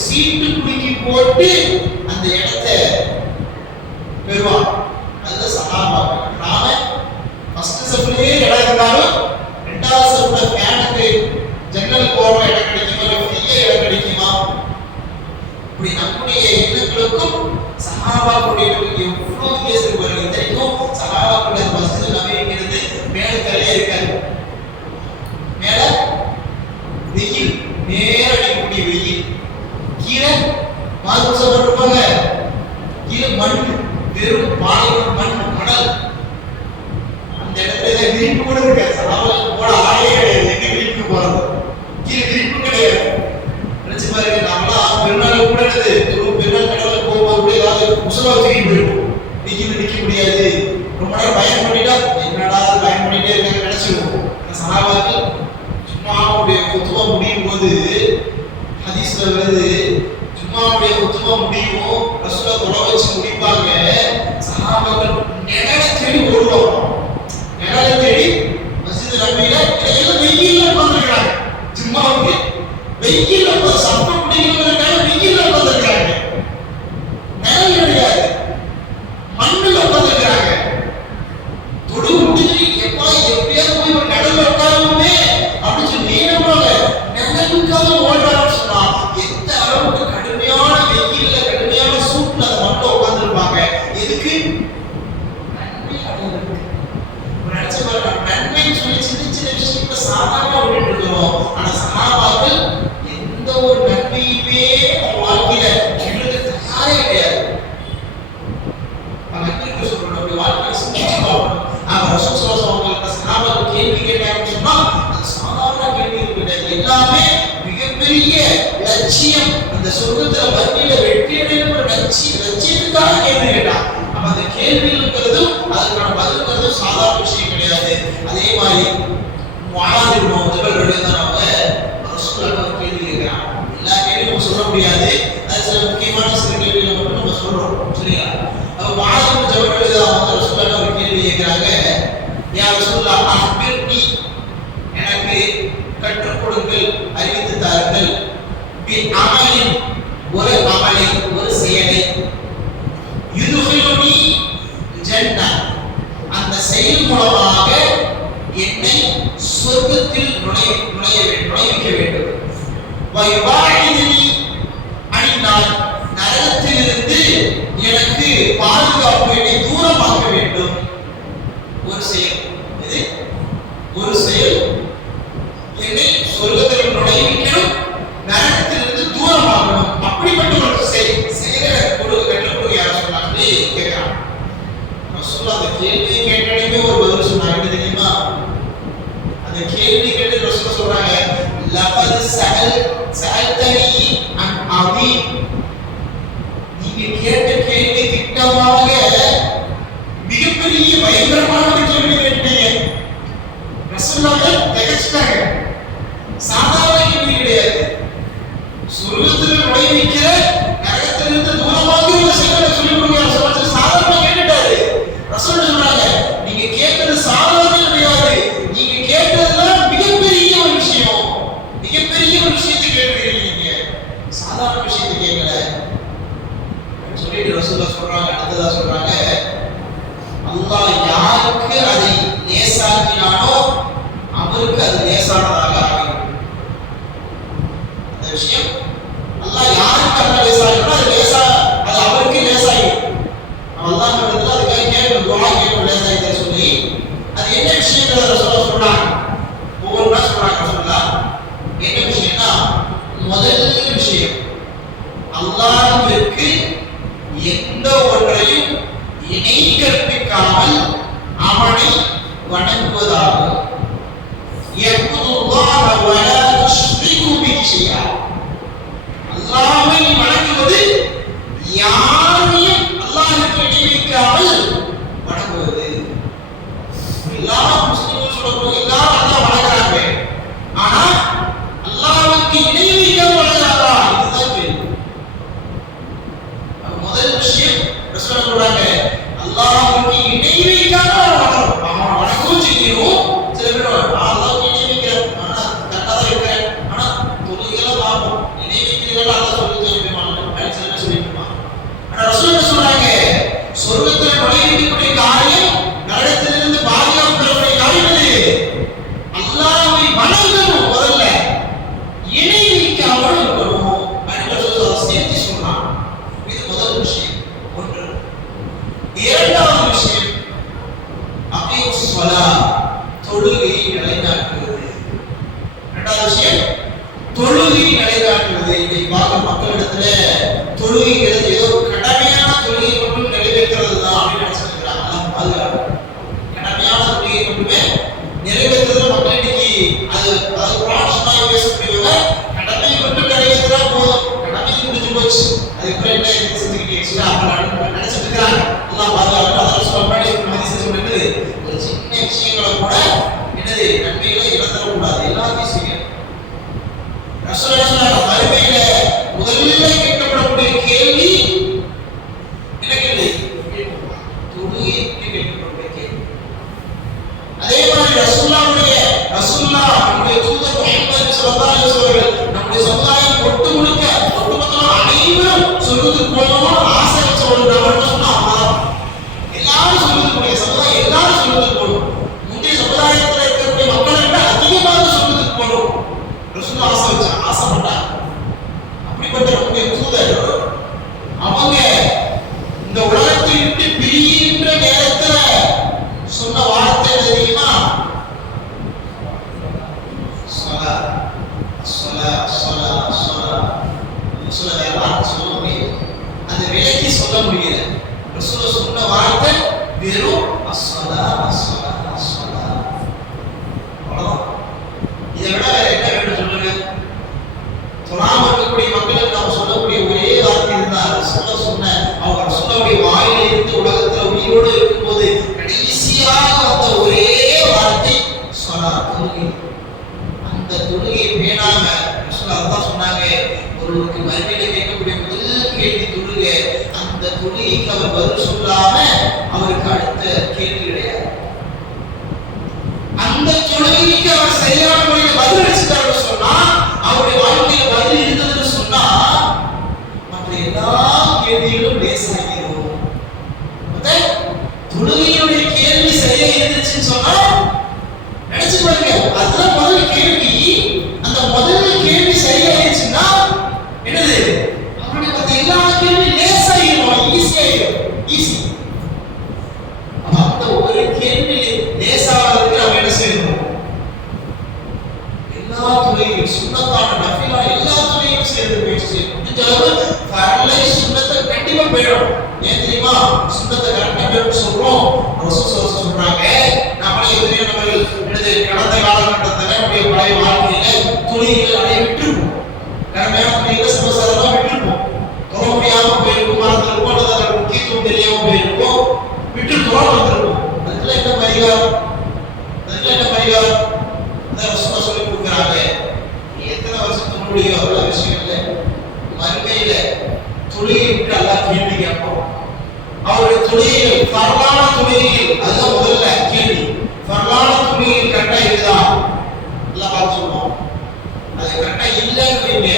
சீட்டு குலுக்கி போட்டு அந்த இடத்தை பெறுவாங்க. அதுதான் சஹாபாக்கள். நாம ஃபர்ஸ்ட் சஃப்லயே இடம் இருந்தாலும் ரெண்டாவது சஃப்ல ஃபேனுக்கு ஜன்னல் போற இடம் கிடைக்குமா, ஃப்ரீயா இடம் கிடைக்குமா, இப்படி நம்முடைய எண்ணங்களுக்கும் சஹாபாக்களுடைய எவ்வளவு வித்தியாசம் பாருங்க. இத்தனைக்கும் சஹாபாக்களுடைய மஸ்ஜித் நபவிங்கிறது மேல தரையே இருக்காது, மேல வெயில் நேர அடிக்கக்கூடிய வெயில், கீழே மார்பு போட்டிருப்பாங்க, கீழே மண், வெறும் பாலைவனம், மணல். அந்த இடத்துல விரிப்பு கூட இருக்காது, சஹாபாக்கள் போட ஆடையே கிடையாது, எங்க விரிப்புக்கு போறது, கீழே விரிப்பு கிடையாது. நினைச்சு பாருங்க, நம்மளாம் பெருநாள் கூட பெருநாள் கடவுளை போகும்போது கூட ஏதாவது முசலா தூக்கி போயிருக்கும், நிக்க முடியாது, ரொம்ப நேரம் பயம் பண்ணிட்டா என்னடா பயம் பண்ணிட்டே இருக்காங்க நினைச்சிருவோம். சஹாபாக்கள் சும்மா அவருடைய குத்துபா முடியும் போது ஹதீஸ்ல வருது, ஜும்மாவுடைய குத்துபா முடியும், ரசூலுல்லாஹ் தொலை வச்சு முடிப்பாங்க, சஹாபாக்கள் நிழலை தேடி ஓடுவாங்க. நிழலை தேடி மஸ்ஜித் நபியில எல்லாம் வெயில்ல உட்கார்ந்திருக்காங்க. ஜும்மாவுக்கு வெயில்ல உட்கார்ந்து சத்தம் பிடிக்கிறதுக்காக வெயில்ல உட்கார்ந்திருக்காங்க. நிழல் கிடையாது, மண்ணுல உட்கார்ந்திருக்காங்க. தொடு முடிஞ்சு எப்படியாவது போய் ஒரு நிழல்ல உட்காரணுமே அப்படின்னு சொல்லி நேரமாக நிழலுக்காக ஓடுறான்னு சொன்னா எந்த அளவுக்கு கடுமையான வெயில்ல கடுமையான சூட்ல அந்த மண்ணில் உட்கார்ந்துருப்பாங்க. எதுக்கு? நன்மை அடைவதற்கு. நினைச்ச பாருங்க, நன்மைன்னு சொல்லி சின்ன சின்ன விஷயங்களை சாதாரணமா விட்டுட்டு இருக்கிறோம். ஆனா சஹாபாக்கள் எந்த ஒரு நன்மையுமே அவங்க வாழ்க்கையில எழுத தயாரே கிடையாது. அவங்க சொல்றோம், அப்படி வாழ்க்கையை சிந்திச்சு பார்க்கணும். ரசூல் ஸல்லல்லாஹு அலைஹி வஸல்லம் சஹாபாக்கள் கேள்வி கேட்டாங்கன்னு சொன்னா அது சாதாரண கேள்வி கிடையாது. எல்லாமே மிகப்பெரிய லட்சியம், அந்த சொர்க்கத்துல மறுமையில வெற்றி அடையணும்ன்ற லட்சியத்துக்காக கேள்வி கேட்டான். அப்ப அந்த கேள்வி இருக்கிறதும் அதுக்கான பதில் இருக்கிறதும் சாதாரண விஷயம் கிடையாது. அதே மாதிரி முஆத் இப்னு ஜபல் ரலியல்லாஹு அன்ஹு ரசூலுல்லாஹ் கேள்வி கேட்கிறான். எல்லா கேள்வியும் சொல்ல முடியாது, அது சில முக்கியமான சில கேள்விகளை மட்டும் நம்ம சொல்றோம், சரியா? அப்ப முஆத் இப்னு ஜபல் ரலியல்லாஹு அன்ஹு ரசூலுல்லாஹ் ஒரு கேள்வி கேட்கிறாங்க, யா ரசூலுல்லாஹ் அஹ்பிர்னி, எனக்கு கற்றுக் கொடுங்கள், அறிவித்து தாருங்கள், பி அமலின், ஒரு அமலை, ஒரு செயலை, யுதுஹிலுனி ஜன்னah, அந்த செயல் மூலமாக என்னை சொர்க்கத்தில் நுழைவிக்க வேண்டும், வயுபாயிதுனி அனின்னார், நரகத்திலிருந்து எனக்கு பாதுகாப்பு, என்னை தூரமாக்க வேண்டும். ஒரு செயல், இது ஒரு செயல், என்னை சொர்க்கத்தில் நுழைவிக்கணும், நரகத்திலிருந்து தூரமாகணும். அப்படிப்பட்ட ஒரு செயலை கற்றுக் கொடுக்க யார் சொன்னாங்க கேட்கிறான். ரசூலுல்லாஹ் அந்த கேள்வி கேட்டடையுமே ஒரு பதில் சொன்னாங்க, தெரியுமா? அந்த கேள்வி கேட்டு ரசூலுல்லாஹ் சொல்றாங்க, லகத் சஅல்தனி அன் அதீம், நீங்க கேட்ட கேள்வி திட்டமாக மிகப்பெரிய பயங்கரமான கேள்வி கேட்டீங்க. ரசூலுல்லாஹ் திகைச்சிட்டாங்க. சாதாரண கேள்வி கிடையாது, சொர்க்கத்தில் நுழைவிக்கிற, நரகத்திலிருந்து தூரமாக ஒரு செயலை சொல்லிக் கொடுங்க ரசூலுல்லாஹ் சாதாரண கேட்டுட்டாரு. ரசூலுல்லாஹ் சொல்றாங்க, நீங்க கேட்டது சாதாரண கிடையாது, நீங்க கேட்டதுலாம் மிகப்பெரிய ஒரு விஷயம், மிகப்பெரிய ஒரு விஷயத்தை கேட்டுருக்கீங்க, சாதாரண விஷயத்தை கேட்கல சொல்லிட்டு ரசூலுல்லாஹ் சொல்றாங்க. அடுத்ததா சொல்றாங்க, அல்லாஹ் யாருக்கு அதை லேசாக்கினானோ அவருக்கு அது லேசானதாக ஆகிடும். அந்த விஷயம் அல்லாஹ் யாருக்கு அது லேசாகினா அது லேசா, அது அவருக்கு லேசாகிடும். அல்லாஹ் இடத்துல அதுக்காக கேட்கணும், துஆ கேட்கணும், லேசாகிட்டு சொல்லி அது என்ன விஷயங்கிறத ரசூலுல்லாஹ் சொல்றாங்க. ஒவ்வொன்றா சொல்றாங்க ரசூலுல்லாஹ். என்ன விஷயம்னா, முதல் விஷயம் அல்லாஹ்விற்கு எந்த ஒன்றையும் இணை கற்பிக்காமல் அவனை வணங்குவதாகும். யக்துல்லாஹ வலா துஷ்ரிகு பிஹி ஷைஆ, அல்லாஹ்வை வணங்குவது யாரையும் அல்லாஹ்வுக்கு இணை வைக்காமல் வணங்குவது. எல்லா முஸ்லிம்களும் சொல்றாங்க, எல்லாரும் அல்லாஹ் வணங்குறாங்க, ஆனா அல்லாஹ்வுக்கு இணை வைக்காமல் வணங்குறாங்களா? இதுதான் கேள்வி. முதல் விஷயம் ரசூலுல்லாஹ் சொல்றாங்க, அல்லாஹ்வுக்கு இணை வைக்காமல் வணங்கணும். அவன் வணங்கவும் செய்யணும். சில பேர் அல்லாஹ்வுக்கு இணை வைக்கிறேன், ஆனா கரெக்டா தான் இருக்கிறேன், ஆனா தொழுகையெல்லாம் பார்ப்போம், இணை வைக்கிறீங்களா அல்லாஹ் சொல்லுங்க அப்படின்னு சில பேர் சொல்லிட்டுருப்பாங்க. ஆனா ரசூலுல்லாஹ் சொல்றாங்க, சொர்க்கத்தில் நுழைவிக்கக்கூடிய காரியம், நரகத்திலிருந்து பாதுகாப்பு பெறக்கூடிய காரியம் எது? அல்லாஹ்வை வணங்கணும், முதல்ல இணை வைக்காமல் இருக்கணும் அப்படின்னு ரசூலுல்லாஹ் சேர்த்து சொன்னாங்க. இது முதல் விஷயம். ஒன்று. இரண்டாவது விஷயம், அகீமுஸ் ஸலாத், தொழுகையை நிலைநாட்டுவது. இரண்டாவது விஷயம் தொழுகையை நிலைநாட்டுவது. இன்னைக்கு பார்க்க மக்களிடத்துல தொழுகைங்கிறது ஏதோ கடமையான தொழுகை மட்டும் நிறைவேற்றுறது தான் அப்படின்னு நினைச்சிருக்கிறாங்க. அல்லாஹ் பாதுகாப்பு. கடமையான தொழுகை மட்டுமே நிறைவேற்றுறது மக்கள் இன்னைக்கு அது குர்ஆன் சுன்னாவை பேசக்கூடியவங்க கடமை மட்டும் நிறைவேற்றினா போதும், கடமை முடிஞ்சு போச்சு, அதுக்கு என்ன செஞ்சுக்கிட்டு எக்ஸ்ட்ரா நினைச்சிட்டு இருக்கிறாங்க. அல்லாஹ் பாதுகாப்பு. அதெல்லாம் சொல்ல முன்னாடி ஹதீஸ் சொல்லுது, ஒரு சின்ன விஷயங்களை கூட என்னது நன்மைகளை இழந்துடக்கூடாது, எல்லாத்தையும் செய்யணும். சொர்க்கத்துக்கு போகணும்னு ஆசை வச்ச ஒரு நபர்னு சொன்னா எல்லாரும் சொர்க்கத்துக்கு சமுதாயம் எல்லாரும் சொர்க்கத்துக்கு போகணும். முந்தைய சமுதாயத்தில் இருக்கக்கூடிய மக்களை விட அதிகமாக சொர்க்கத்துக்கு போகணும் ரசூல் ஆசை வச்சாங்க, ஆசைப்பட்டாங்க. அப்படிப்பட்ட நம்முடைய தூதர் அவங்க இந்த உலகத்தை விட்டு பிரிகின்ற நேரத்துல சொன்ன வார்த்தை தெரியுமா? ஸலா ஸலா ஸலா ஸலா சொல்லலாம் சொல்ல முடியாது, அந்த விலைக்கு சொல்ல முடியல. ரசூல் சொன்ன வார்த்தை வெறும் அஸ்ஸலா அஸ்ஸலா அஸ்ஸலா. அவ்வளவுதான். இதை விட வேற என்ன வேண்டும் சொல்லுங்க? தொழாம இருக்கக்கூடிய மக்களுக்கு நாம் சொல்லக்கூடிய ஒரே வார்த்தை இருந்தால் சொன்ன அவங்க சொல்லக்கூடிய வாயில இருந்து உலகத்துல உயிரோடு இருக்கும்போது கடைசியாக வந்த ஒரே வார்த்தை ஸலா, தொழுகை. அந்த தொழுகையை பேணாம அதான் சொன்னாங்க, ஒருவருக்கு மறுமையில கேட்கக்கூடிய முதல் கேள்வி தொழுகை. அந்த தொழுகைக்கு அவர் பதில் சொல்லாம அவருக்கு அடுத்த கேள்வி கிடையாது. அந்த தொழுகைக்கு அவர் சரியான முறையில் பதில் அளிச்சிட்டாரு சொன்னா அவருடைய வாழ்க்கையில் பதில் இருந்ததுன்னு சொன்னா மற்ற எல்லா கேள்விகளும் லேசாகிடும். தொழுகையுடைய கேள்வி சரியா இருந்துச்சுன்னு சொன்னா நினைச்சு பாருங்க, அதுதான் முதல் கேள்வி. அந்த முதல் கேள்வி சரியா இருந்துச்சுன்னா என்னது அவருடைய மற்ற எல்லா கேள்வி லேசாகிடும், ஈஸியாகிடும், ஈஸி. அந்த ஒரு கேள்வி லேசாகிறதுக்கு நம்ம என்ன செய்யணும்? எல்லா துறையும் சுண்ணத்தான நஃபிலா எல்லா துறையும் சேர்ந்து முயற்சி செய்யணும். முடிஞ்ச அளவு ஃபர்லை சுண்ணத்தை கண்டிப்பா போயிடும். ஏன் தெரியுமா? சுண்ணத்தை கரெக்டா போயிடும் சொல்றோம். ரசூல் சொல்றாங்க, நம்மளே எதிரே நம்ம கடந்த காலகட்டத்தில் நம்முடைய பழைய வாழ்க்கையில துணிகளை நிறைய விட்டுருப்போம், கடமையான துணிகளை சமசாரமா விட்டுருப்போம், தொட முடியாம போயிருக்கும், மறந்துருப்போம், அல்லது அதோட முக்கியத்துவம் தெரியாம போயிருப்போம், விட்டு தொட வந்திருப்போம். அதுல என்ன பரிகாரம்? அதுல என்ன பரிகாரம்? ரசூல் சொல்லி கொடுக்குறாங்க. எத்தனை வருஷத்துக்கு முன்னாடியோ அதெல்லாம் விஷயம் இல்லை, மறுமையில துணியை விட்டு எல்லாம் கேள்வி கேட்போம். அவருடைய துணியில் பரவான துணியில் அதுதான் முதல்ல கேள்வி. பரவான துணியில் கரெக்டா இருக்குதா எல்லாம் பார்த்து சொல்லுவோம். அது கரெக்டா இல்லைன்னு வைங்க,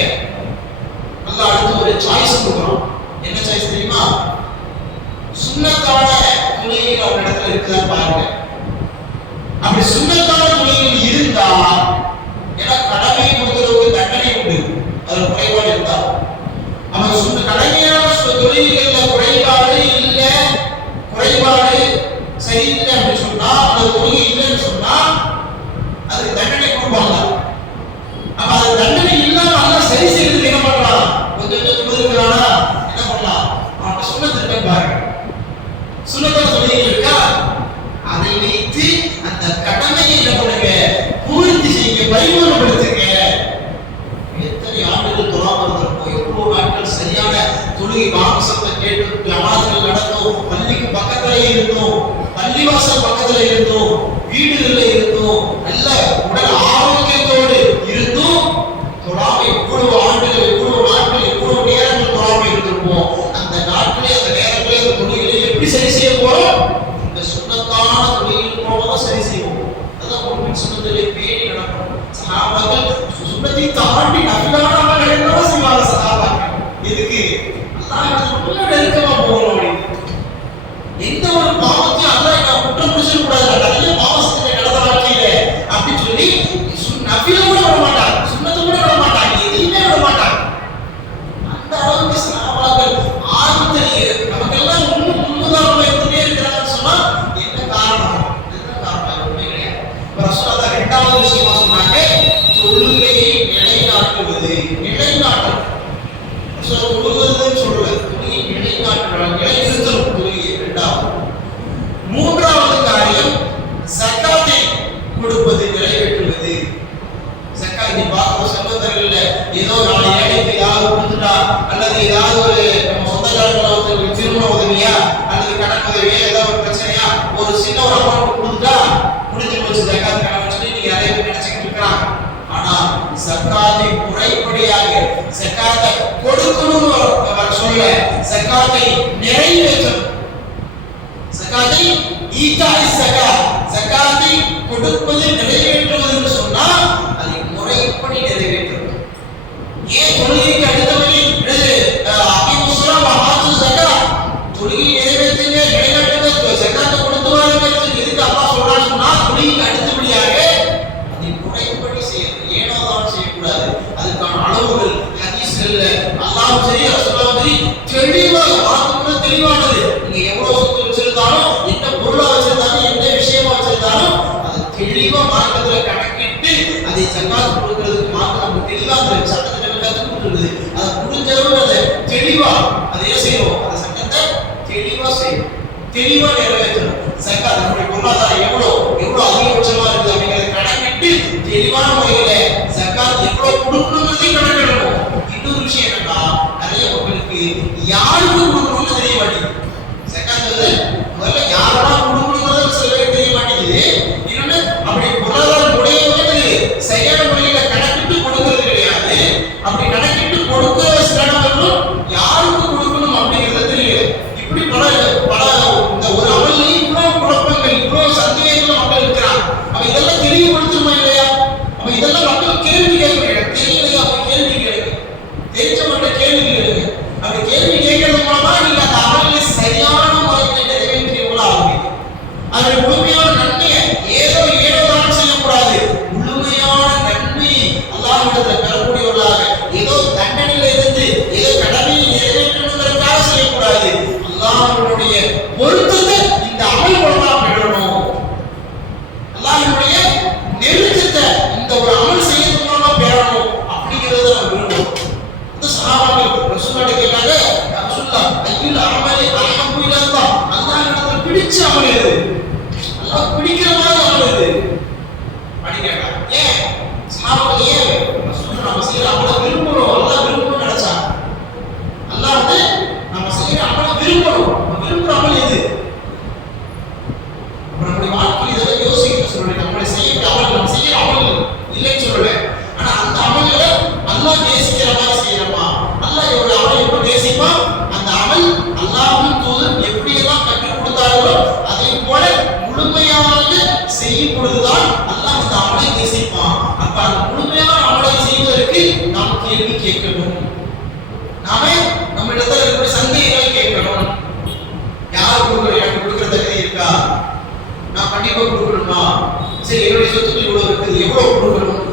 நல்லா அடுத்து ஒரு சாய்ஸ் கொடுக்குறோம். என்ன சாய்ஸ் தெரியுமா? சுண்ணத்தான துணியில் ஒரு இடத்துல இருக்குதான்னு பாருங்க. அப்படி சுண்ணத்தான துணியில் இருந்தா, ஏன்னா கடமையை கொடுக்கிறதுக்கு தண்டனை உண்டு, அது குறைபாடு இருந்தா அவங்க சொன்ன கடமையான தொழில்கள்ல குறைபாடு இல்ல, குறைபாடு சரியில்லை அப்படின்னு சொன்னா, அந்த தொழில் இல்லைன்னு சொன்னா அதுக்கு தண்டனை கொடுப்பாங்க. அப்ப அது தண்டனை இல்லாம அல்ல சரி செய்யறதுக்கு என்ன பண்ணலாம்? கொஞ்சம் கொஞ்சம் கொடுக்குறானா என்ன பண்ணலாம்? அவன் சுண்ணத்திற்கு பாருங்க, சுண்ணத்தான தொழில்கள் இருக்கா, அதை வைத்து அந்த கடமையை என்ன பண்ணுங்க, பூர்த்தி செய்ய, பரிமாணப்படுத்துங்க. எத்தனை ஆண்டுகள் தொழாம இருந்திருப்போம், எவ்வளவு நாட்கள் சரியான தொழுகை மாம்சத்தை கேட்டு ஜமாத்துகள் நடந்தோம், பள்ளிக்கு பக்கத்துல இருந்தோம், பள்ளிவாசல் பக்கத்துல இருந்தோம், வீடுகள்ல இருந்தோம், நல்ல உடல் ஆரோக்கியத்தோடு இருந்தும் தொழாம எவ்வளவு ஆண்டுகள், எவ்வளவு நாட்கள், எவ்வளவு நேரங்கள் தொழாம இருந்திருப்போம். அந்த நாட்களே அந்த நேரங்களே அந்த தொழுகைகளை எப்படி சரி செய்ய போறோம்? இந்த சுண்ணத்தான தொழுகைகள் மூலமா சரி செய்வோம். அதான் முன்பின் சுண்ணத்திலே பேணி நடக்கும். சஹாபாக்கள் சுண்ணத்தை தாண்டி நஃபிலான அமல்கள் என்னவோ செய்வாங்க. சஹாபாக்கள் எதுக்கு? அல்லாஹ்விடத்தில் ரொம்ப நெருக்கமா போகணும் அப்படின்னு. எந்த ஒரு பாவத்தையும் அல்லாஹ் நான் குற்றம் பிடிச்சிட கூடாது, நிறைய பாவத்தை கடந்த வாழ்க்கையில அப்படின்னு சொல்லி நஃபில கூட விட மாட்டாங்க, சுண்ணத்தை கூட விட மாட்டாங்க, எதையுமே விட மாட்டாங்க. அந்த அளவுக்கு சஹாபாக்கள் ஆர்வத்திலேயே நமக்கெல்லாம் முன்னுதாரணமா இருந்துட்டே இருக்கிறாங்கன்னு சொன்னா என்ன காரணம்? என்ன காரணம்? ஒண்ணுமே கிடையாது. ரசூல் தான் இரண்டாவது விஷயமா சொன்னாங்க, தொழுகையை நிலைநாட்டுவது. நிலைநாட்டல் தொழுவதுன்னு சொல்றது, தொழுகையை நிலைநாட்டுவது, நிலைநிறுத்தல் தொழுகையை. இரண்டாவது. மூன்றாவது காரியம் ஜகாத்தை கொடுப்பது, நிறைவேற்றுவது. ஜகாத்தை பார்க்கிற சகோதரர்கள ஏதோ நாலு ஏழைக்கு ஏதாவது கொடுத்துட்டா, அல்லது ஏதாவது ஒரு நம்ம சொந்தக்காரங்களுக்கு திருமண உதவியா அல்லது கடன் உதவியா ஏதாவது ஒரு பிரச்சனையா ஒரு சின்ன ஒரு அமௌண்ட் கொடுத்துட்டா முடிஞ்சு போச்சு ஜகாத் கணக்கு சொல்லி நீங்க நிறைய பேர் நினைச்சுக்கிட்டு இருக்கிறாங்க. ஆனா ஜகாத்தை முறைப்படியாக ஜகாத்தை கொடுக்கணும்னு அவர் சொல்ல, ஜகாத்தை நிறைவேற்றணும். ஜகாத்தை ஈதாய் ஜகாத், ஜகாத்தை கொடுப்பது நிறைவேற்றுவது என்று சொன்னால் அதை முறைப்படி நிறைவேற்றணும். ஏன் தொழுகைக்கு அடுத்தபடி அகிமுஸ்ஸலாம் செல்ல அல்லாஹ்வும் சரி ரசூலுல்லாஹ்வும் சரி தெளிவாக வாக்குல தெளிவானது. நீங்க எவ்வளவு சொத்து வச்சிருந்தாலும், என்ன பொருளா வச்சிருந்தாலும், என்ன விஷயமா வச்சிருந்தாலும் அது தெளிவா மார்க்கத்துல கணக்கிட்டு அதை ஜகாத் கொடுக்கிறதுக்கு மார்க்கம் நமக்கு தெளிவா அந்த சட்டத்தை கற்றுக் கொடுக்குறது. அதை முடிஞ்சவங்க அதை தெளிவா அதை செய்யணும். அந்த சட்டத்தை தெளிவா செய்யணும், தெளிவா நிறைவேற்றணும். ஜகாத் நம்முடைய பொருளாதாரம் எவ்வளவு அதிகபட்சமா இருக்குது அப்படிங்கிறத கணக்கிட்டு தெளிவான முறையில ஜகாத் எவ்வளவு கொடுக்கணுங்கிறதையும் கணக்கிடணும். இன்னொரு விஷயம் என்னன்னா, நிறைய மக்களுக்கு யாருக்கு கொடுக்கணும்னு தெரிய மாட்டேங்குது. ஜகாத் முதல்ல யாரெல்லாம் கொடுக்கணுங்கிறது சில பேருக்கு தெரிய மாட்டேங்குது. இன்னொன்னு அப்படி பொருளாதாரம் உடையவங்க சரியான முறையில கணக்கிட்டு கொடுக்கறது கிடையாது. அப்படி கணக்கிட்டு கொடுக்கிற சில நபர்களும் யாருக்கு கொடுக்கணும் அப்படிங்கிறது தெரியல. இப்படி பல இந்த ஒரு அமல்லையும் இவ்வளவு குழப்பங்கள், இவ்வளவு சந்தேகங்கள் மக்கள் இருக்கிறாங்க. அப்ப இதெல்லாம் தெளிவுபடுத்தணுமா இல்லையா? அப்ப இதெல்லாம் மக்கள் கேள்வி கேட்கணும். தெரியலையா? அப்ப கேள்வி கேளுங்க, தெரிஞ்சவங்க கேள்வி கேளுங்க. அப்படி கேள்வி கேட்கறது மூலமா நீங்க அந்த அமலை சரியான முறையில் நிறைவேற்றியவங்களா ஆகுவீங்க. அதனுடைய முழுமையான நன்மையை ஏதோ தான் செய்யக்கூடாது. முழுமையான நன்மை அல்லாஹ்விடத்தில் பெறக்கூடியவர்களாக, ஏதோ தண்டனையில இருந்து ஏதோ கடமையை நிறைவேற்றணுங்கிறதுக்காக செய்யக்கூடாது. அல்லாஹ்வுடைய பொருத்தத்தை இந்த அமல் மூலமா பெறணும். அல்லாஹ்வுடைய நெருக்கத்தை இந்த ஒரு அமல் செய்யறது மூலமா பெறணும் அப்படிங்கிறத நம்ம விரும்புவோம். இந்த சஹாபாக்கள் ரசூலுல்லாஹ் கேட்டாங்க, யா ரசூலுல்லாஹ் அய்யுல் அமலி அஹப்பு இலல்லாஹ், அல்லாஹ்விடத்தில் பிடிச்ச அமல் எது? அல்லாஹ் பிடிக்கிற மாதிரி அமல் எது அப்படி கேட்டாங்க. ஏன் சஹாபாக்கள் ஏன் ரசூலுல்லாஹ் நம்ம செய்யற அமலை விரும்பணும், அல்லாஹ் விரும்பணும்னு நினைச்சாங்க. அல்லாஹ் நம்ம செய்யற அமலை விரும்பணும். விரும்புற அமல் எது? நம்மளுடைய வாழ்க்கையில் இதெல்லாம் யோசிக்க சொல்றேன். நம்மளை செய்யற அமல், நம்ம செய்யற அமல் இல்லைன்னு சொல்றேன். ஆனா அந்த அமல்களை அல்லாஹ் நேசிக்கிற மாதிரி செய்யறோமா? அல்லாஹ் ஒரு அமலை எப்படி நேசிப்பான்? அந்த அமல் அல்லாஹ்வின் தூதர் எப்படியெல்லாம் கற்றுக் கொடுத்தார்களோ அதை போல முழுமையாக செய்யும் பொழுதுதான் அல்லாஹ் அந்த அமலை நேசிப்பான். அப்ப அந்த முழுமையான அமலை செய்வதற்கு நாம் கேள்வி கேட்கணும். நாம நம்ம இடத்துல இருக்கிற சந்தேகங்களை கேட்கணும். யார் கொடுக்கணும்? எனக்கு கொடுக்கிற தகுதி இருக்கா? நான் கண்டிப்பா கொடுக்கணுமா? சரி, என்னுடைய சொத்துக்கள் இவ்வளவு இருக்குது, எவ்வளவு கொடுக்கணும்?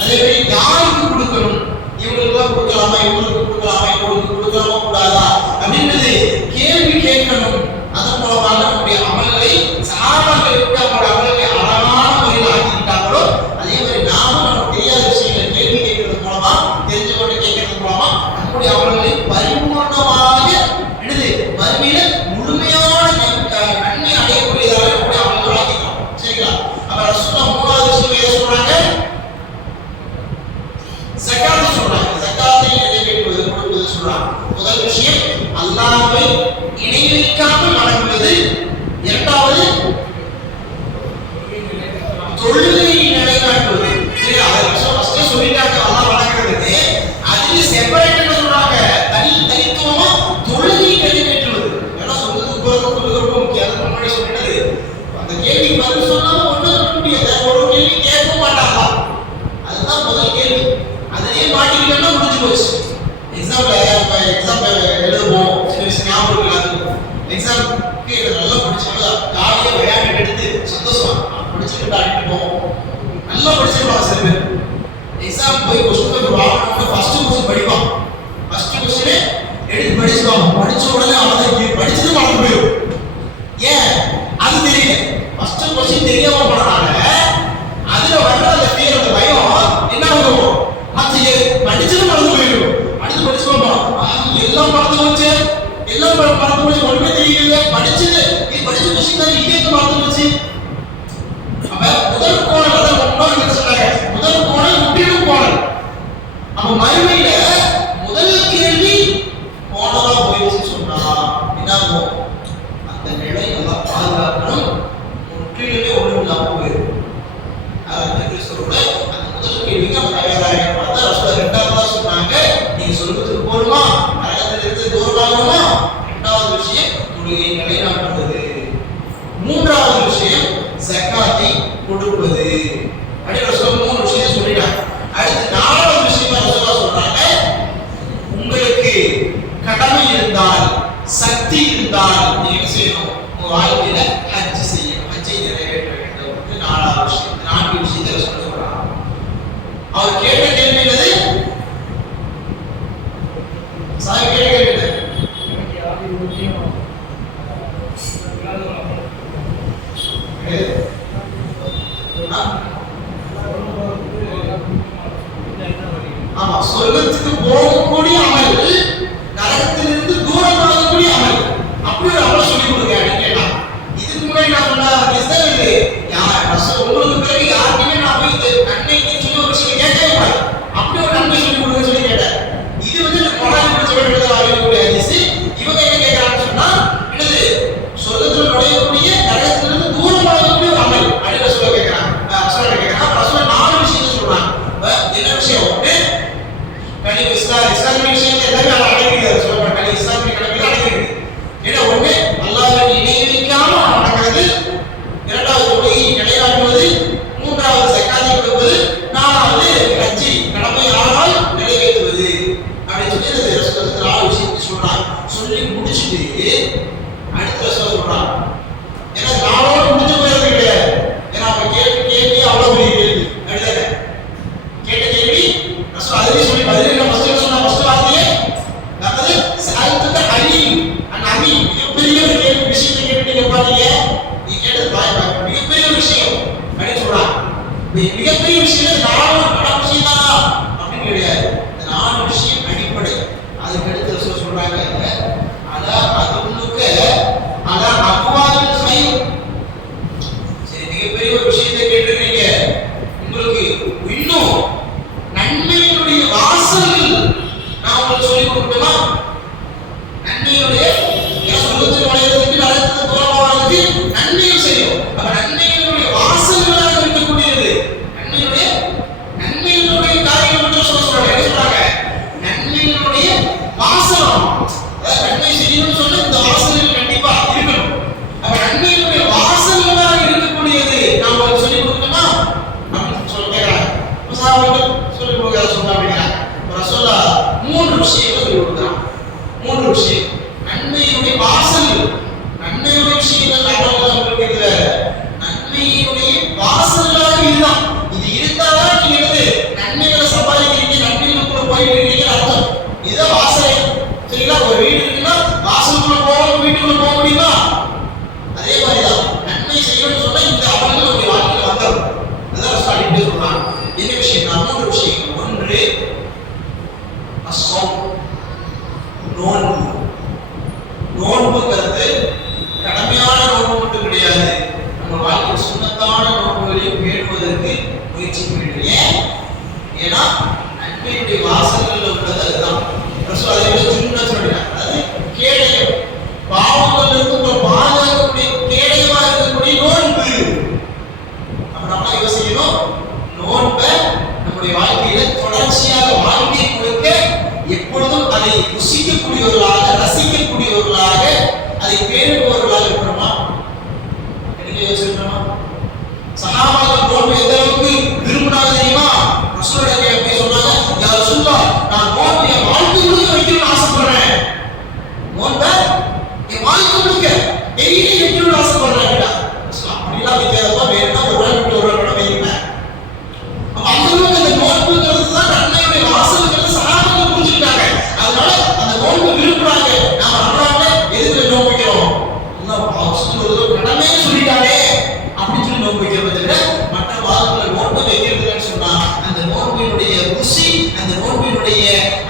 அதே மாதிரி யாருக்கு கொடுக்கணும்? இவங்களுக்குலாம் கொடுக்கலாமா, இவங்களுக்கு கொடுக்கலாமா, இவங்களுக்கு கொடுக்கலாமா கூடாதா அப்படின்றது கேள்வி கேட்கணும். அதன் மூலமாக நம்முடைய அமல்களை சஹாபாக்கள் எப்படி அவங்களோட அமல்களை அழகான முறையில் ஆக்கிட்டாங்களோ அதே மாதிரி நாமும் நமக்கு தெரியாத விஷயங்களை கேள்வி கேட்கறது மூலமா, தெரிஞ்சவங்க கேட்கறது மூலமா நம்முடைய அமல்களை பரிபூர்ணமாக எழுது மறுமையில முழுமையான நன்மை அடையக்கூடியதாக நம்முடைய அமல்களை ஆக்கிக்கலாம். சரிங்களா? அப்ப ரசூலுல்லாஹ் மூணாவது விஷயம் எதை சொல்றாங்க? ஜகாத்தை சொல்றாங்க. ஜகாத்தை நிறைவேற்றுவது, கொடுப்பது சொல்றாங்க. முதல் விஷயம் அல்லாஹ்வை இணை வைக்காமல் வணங்குவது. இரண்டாவது தொழுகையை நிலைநாட்டுவது. சரி, அதை ஃபர்ஸ்டே சொல்லிட்டாங்க அல்லாஹ் வணங்குறது. அதுல செப்பரேட்டா சொல்றாங்க, தனித்துவமா தொழுகையை நிறைவேற்றுவது. ஏன்னா சொல்றதுக்கு ரொம்ப முக்கியம். அது முன்னாடி சொல்லிட்டது. அந்த கேள்வி பதில் சொன்னாலும் ஒண்ணு சொல்ல முடியாது. ஒரு கேள்வி கேட்க மாட்டாங்க. அதுதான் முதல் கேள்வி. அதிலே மாட்டிக்கிட்டோம்னா முடிஞ்சு போச்சு. எக்ஸாம் எழுதுவோம், ஞாபகம் இருக்காது. எக்ஸாம்க்கு நல்லா படிச்சவங்க காலையே விளையாட்டு எடுத்து சந்தோஷமா படிச்சுட்டு அடிப்போம். நல்லா படிச்சிருப்பாங்க சில பேர். எக்ஸாம் போய் கொஸ்டின் பேப்பர் வாங்கணும்னு ஃபர்ஸ்ட் கொஸ்டின் படிப்பான். ஃபர்ஸ்ட் கொஸ்டினே எடுத்து படிச்சுப்பாங்க. படிச்ச உடனே அவனுக்கு படிச்சது மறந்து போயிடும். ஏன்? அது தெரியல. ஃபர்ஸ்ட் கொஸ்டின் தெரியாம போனாங்க. அதுல வர்ற அந்த ஃபியர், அந்த பயம் என்ன ஆகும்? படிச்சது மறந்து போயிடும். அடுத்து படிச்சு பார்ப்போம், எல்லாம் மறந்து போச்சு, எல்லாம் மறந்து போச்சு, ஒண்ணுமே தெரியல. படிச்சது நீ படிச்ச கொஸ்டின் தான் இதே மறந்து போச்சு. அப்ப முதல் கோணல் அதான் முன்னாடி சொன்னாங்க, முதல் கோணல் முற்றிலும் கோணல். அப்ப மறுமையில முதல் கேள்வி கோணலா போயிடுச்சு சொன்னா என்ன ஆகும்? அந்த நிலை எல்லாம் பாதுகாக்கணும், முற்றிலுமே ஒண்ணு இல்லாம போயிடும். அதான் சொல்ற அந்த முதல் கேள்விக்கு நம்ம தயாராக பார்த்தா ரசூலுல்லாஹ் இரண்டாவதா சொன்னாங்க, நீங்க சொல்றதுக்கு போடுமா, நரகத்தில் இருந்து தூரமாகணுமா? இரண்டாவது விஷயம் தொழுகையை நிலைநாட்டுவது. மூன்றாவது விஷயம் ஜகாத்தை கொடுப்பது. அப்படி ரசூலுல்லாஹ் மூணு விஷயத்தை சொல்லிட்டாங்க. அடுத்து நாலாவது விஷயம் ரசூலுல்லாஹ் சொல்றாங்க, உங்களுக்கு கடமை இருந்தால், சக்தி இருந்தால் நீங்க என்ன செய்யணும்? உங்க வாழ்க்கையில ஹஜ் செய்யணும், ஹஜ்ஜை நிறைவேற்ற வேண்டும். நாலாவது விஷயம். நான்கு விஷயத்தை ரசூலுல்லாஹ் சொல்றாங்க. அவர் கேட்ட கேள்வி என்னது? சொர்க்கத்துக்கு போகக்கூடிய அமல், நரகத்திலிருந்து தூரமாகக்கூடிய அமல். அப்படி ஒரு அமலை சொல்லி கொடுங்க அப்படின்னு கேட்டான். இதுக்கு முன்னாடி நான் சொன்ன இது உங்களுக்கு பிறகு யாருக்குமே நான் போய் இது நன்மைக்கு சொல்லி ஒரு விஷயம் கேட்கவே கூடாது. அப்படி ஒரு நன்மை சொல்லி கொடுங்க சொல்லி கேட்டேன். இது வந்து கொடாய் பிடிச்ச வேண்டியது வாங்கக்கூடிய ஹதீஸ். இவங்க என்ன கேட்கறான்னு சொன்னா, என்னது சொர்க்கத்தில் நுழையக்கூடிய நரகத்திலிருந்து தூரமாகக்கூடிய ஒரு அமல் அப்படின்னு சொல்ல கேட்கறாங்க. ரசூல் கேட்கறாங்க. ரசூல் 4 விஷயத்தை சொல்றாங்க. என்ன விஷயம்? ஒன்று கனி இஸ்லாமிய விஷயத்தை எல்லாமே அடங்கிடுது. சொல்றாங்க கனி இஸ்லாமிய கடமைகள் அடங்கிடுது. ஏன்னா ஒன்று அல்லாஹ்வை இணை வைக்காம நடக்கிறது, இரண்டாவது தொழுகை நிலைநாட்டுவது, மூன்றாவது ஸகாத்தை கொடுப்பது, நாலாவது ஹஜ்ஜி கடமை ஆனால் நிறைவேற்றுவது அப்படின்னு சொல்லி ரசூல் 4 விஷயத்தை சொல்றாங்க. சொல்லி முடிச்சுட்டு அடுத்த ரசூல் சொல்றாங்க. ஏன்னா நாளோட முடிஞ்சு போயிறது கிடையாது. ஏன்னா அவங்க கேள்வி அவ்வளவு பெரிய கேள்வி அப்படிதானே. கேட்ட கேள்வி ரசூல் அதுவே சொல்லி பதில் என்ன ஃபர்ஸ்ட் சொன்ன ஃபர்ஸ்ட் வார்த்தையே அதாவது சாயத்துக்கு ஹலீம் அமீ. மிகப்பெரிய ஒரு கேள்வி விஷயத்தை கேட்டீங்க பாத்தீங்க. நீ கேட்டது மிகப்பெரிய விஷயம் அப்படின்னு சொல்றாங்க. மிகப்பெரிய விஷயம் 4 விஷயம் தானா அப்படின்னு கிடையாது. இந்த 4 விஷயம் அடிப்படை. அதுக்கு அடுத்து ரசூல் சொல்றாங்க அலா அதுனுக்கு அலா அக்வாலில் ஹைர். சரி, மிகப்பெரிய ஒரு விஷயத்தை கேட்டிருக்கீங்க, உங்களுக்கு இன்னும் நன்மையினுடைய வாசல்கள் நான் உங்களுக்கு சொல்லிக் கொடுக்கணுமா? நன்மையுடைய சொர்க்கத்தில் நுழைவதற்கு நரகத்துக்கு தூரமாவதற்கு நன்மையும் செய்யும். அப்ப நன்மையினுடைய வாசல்களாக இருக்கக்கூடியது நன்மையினுடைய காரியங்கள் மட்டும் சொல்றாங்க. என்ன சொல்றாங்க? நன்மையினுடைய வாசலம். அதாவது நன்மை செய்யணும்னு சொன்னா இந்த வாசல்கள் கண்டிப்பா இருக்கணும். அப்ப நன்மையினுடைய வாசல்களாக இருக்கக்கூடியது நான் உங்களுக்கு சொல்லிக் கொடுக்கணுமா அப்படின்னு சொல்றாங்க. சஹாபாக்கள் சொல்லிக் கொடுக்க சொன்னாங்க. ரசூலா 3 விஷயங்கள் சொல்லிக் கொடுக்குறாங்க. 3 விஷயம் நன்மையினுடைய வாசல்கள். நன்மையுடைய விஷயங்கள் நம்மளுக்கு இருக்குல்ல, நன்மையினுடைய வாசல்களாக இதுதான். இது இருந்தாதான் நீங்க வந்து நன்மைகளை சம்பாதிக்கிறீங்க, நன்மைகளுக்குள்ள போயிட்டு இருக்கீங்கன்னு அர்த்தம். இதுதான் வாசலே. சரிங்களா? ஒரு வீடு இருக்குன்னா வாசலுக்குள்ள போகணும், வீட்டுக்குள்ள போக முடியுமா? அதே மாதிரிதான் நன்மை செய்யணும்னு சொன்னா இந்த அமல்கள் உங்க வாழ்க்கையில் வந்துடும். அதான் அடிப்படை சொல்றாங்க. என்ன விஷயம்? 3 விஷயம். ஒன்று அஸ்ஸௌம், நோன்பு. நோன்புங்கிறது கடமையான நோன்பு மட்டும் கிடையாது. நம்ம வாழ்க்கையில் சுண்ணத்தான நோன்புகளையும் பேணுவதற்கு முயற்சி பண்ணுறீங்க. ஏன்னா நன்மையுடைய வாசல்கள் உள்ளது அதுதான். ரசூல் அதை விட சுண்ண சொல்றாங்க. அதாவது கேடயம், பாவங்கள் இருக்கும் பாதுகாக்கக்கூடிய கேடயமா இருக்கக்கூடிய நோன்பு. அப்ப நம்ம யோசிக்கணும், நோன்பை நம்முடைய வாழ்க்கையில தொடர்ச்சியாக வாழ்க்கை கொடுக்க எப்பொழுதும் அதை ருசிக்கக்கூடியவர்களாக, ரசிக்கக்கூடியவர்களாக, அதை பேணுபவர்களாக இருக்கிறோமா? எனக்கு யோசிக்கிறோமா? சஹாபாக்கள் நோன்பு எந்த அளவுக்கு விரும்பினாங்க தெரியுமா? ரசூலுல்லாஹி போய் சொன்னாங்க, யா ரசூலுல்லாஹ், நான் நோன்பு என் வாழ்க்கை முழுக்க வைக்கணும்னு ஆசைப்படுறேன். நோன்பை என் வாழ்க்கை முழுக்க டெய்லி வைக்கணும்னு ஆசைப்படுறேன். அப்படிலாம் வைக்காதப்பா, வேணும்னா ஒரு நாள் விட்டு ஒரு நாள் வைக்கிறேன். அந்த அளவுக்கு அந்த நோன்புங்கிறது தான் நன்மையுடைய வாசல்கள் சஹாபாக்கள் புரிஞ்சுக்கிட்டாங்க. அதனால அந்த நோன்பு விரும்புறாங்க. நாம ரமலான்ல எதுக்கு நோன்பு வைக்கிறோம்? அல்லாஹ் சொல்றது கடமைன்னு சொல்லிட்டானே அப்படின்னு சொல்லி நோன்பு வைக்கிறத விட மற்ற வாரத்துல நோன்பு வைக்கிறதுன்னு சொன்னா அந்த நோன்பினுடைய ருசி, அந்த நோன்பினுடைய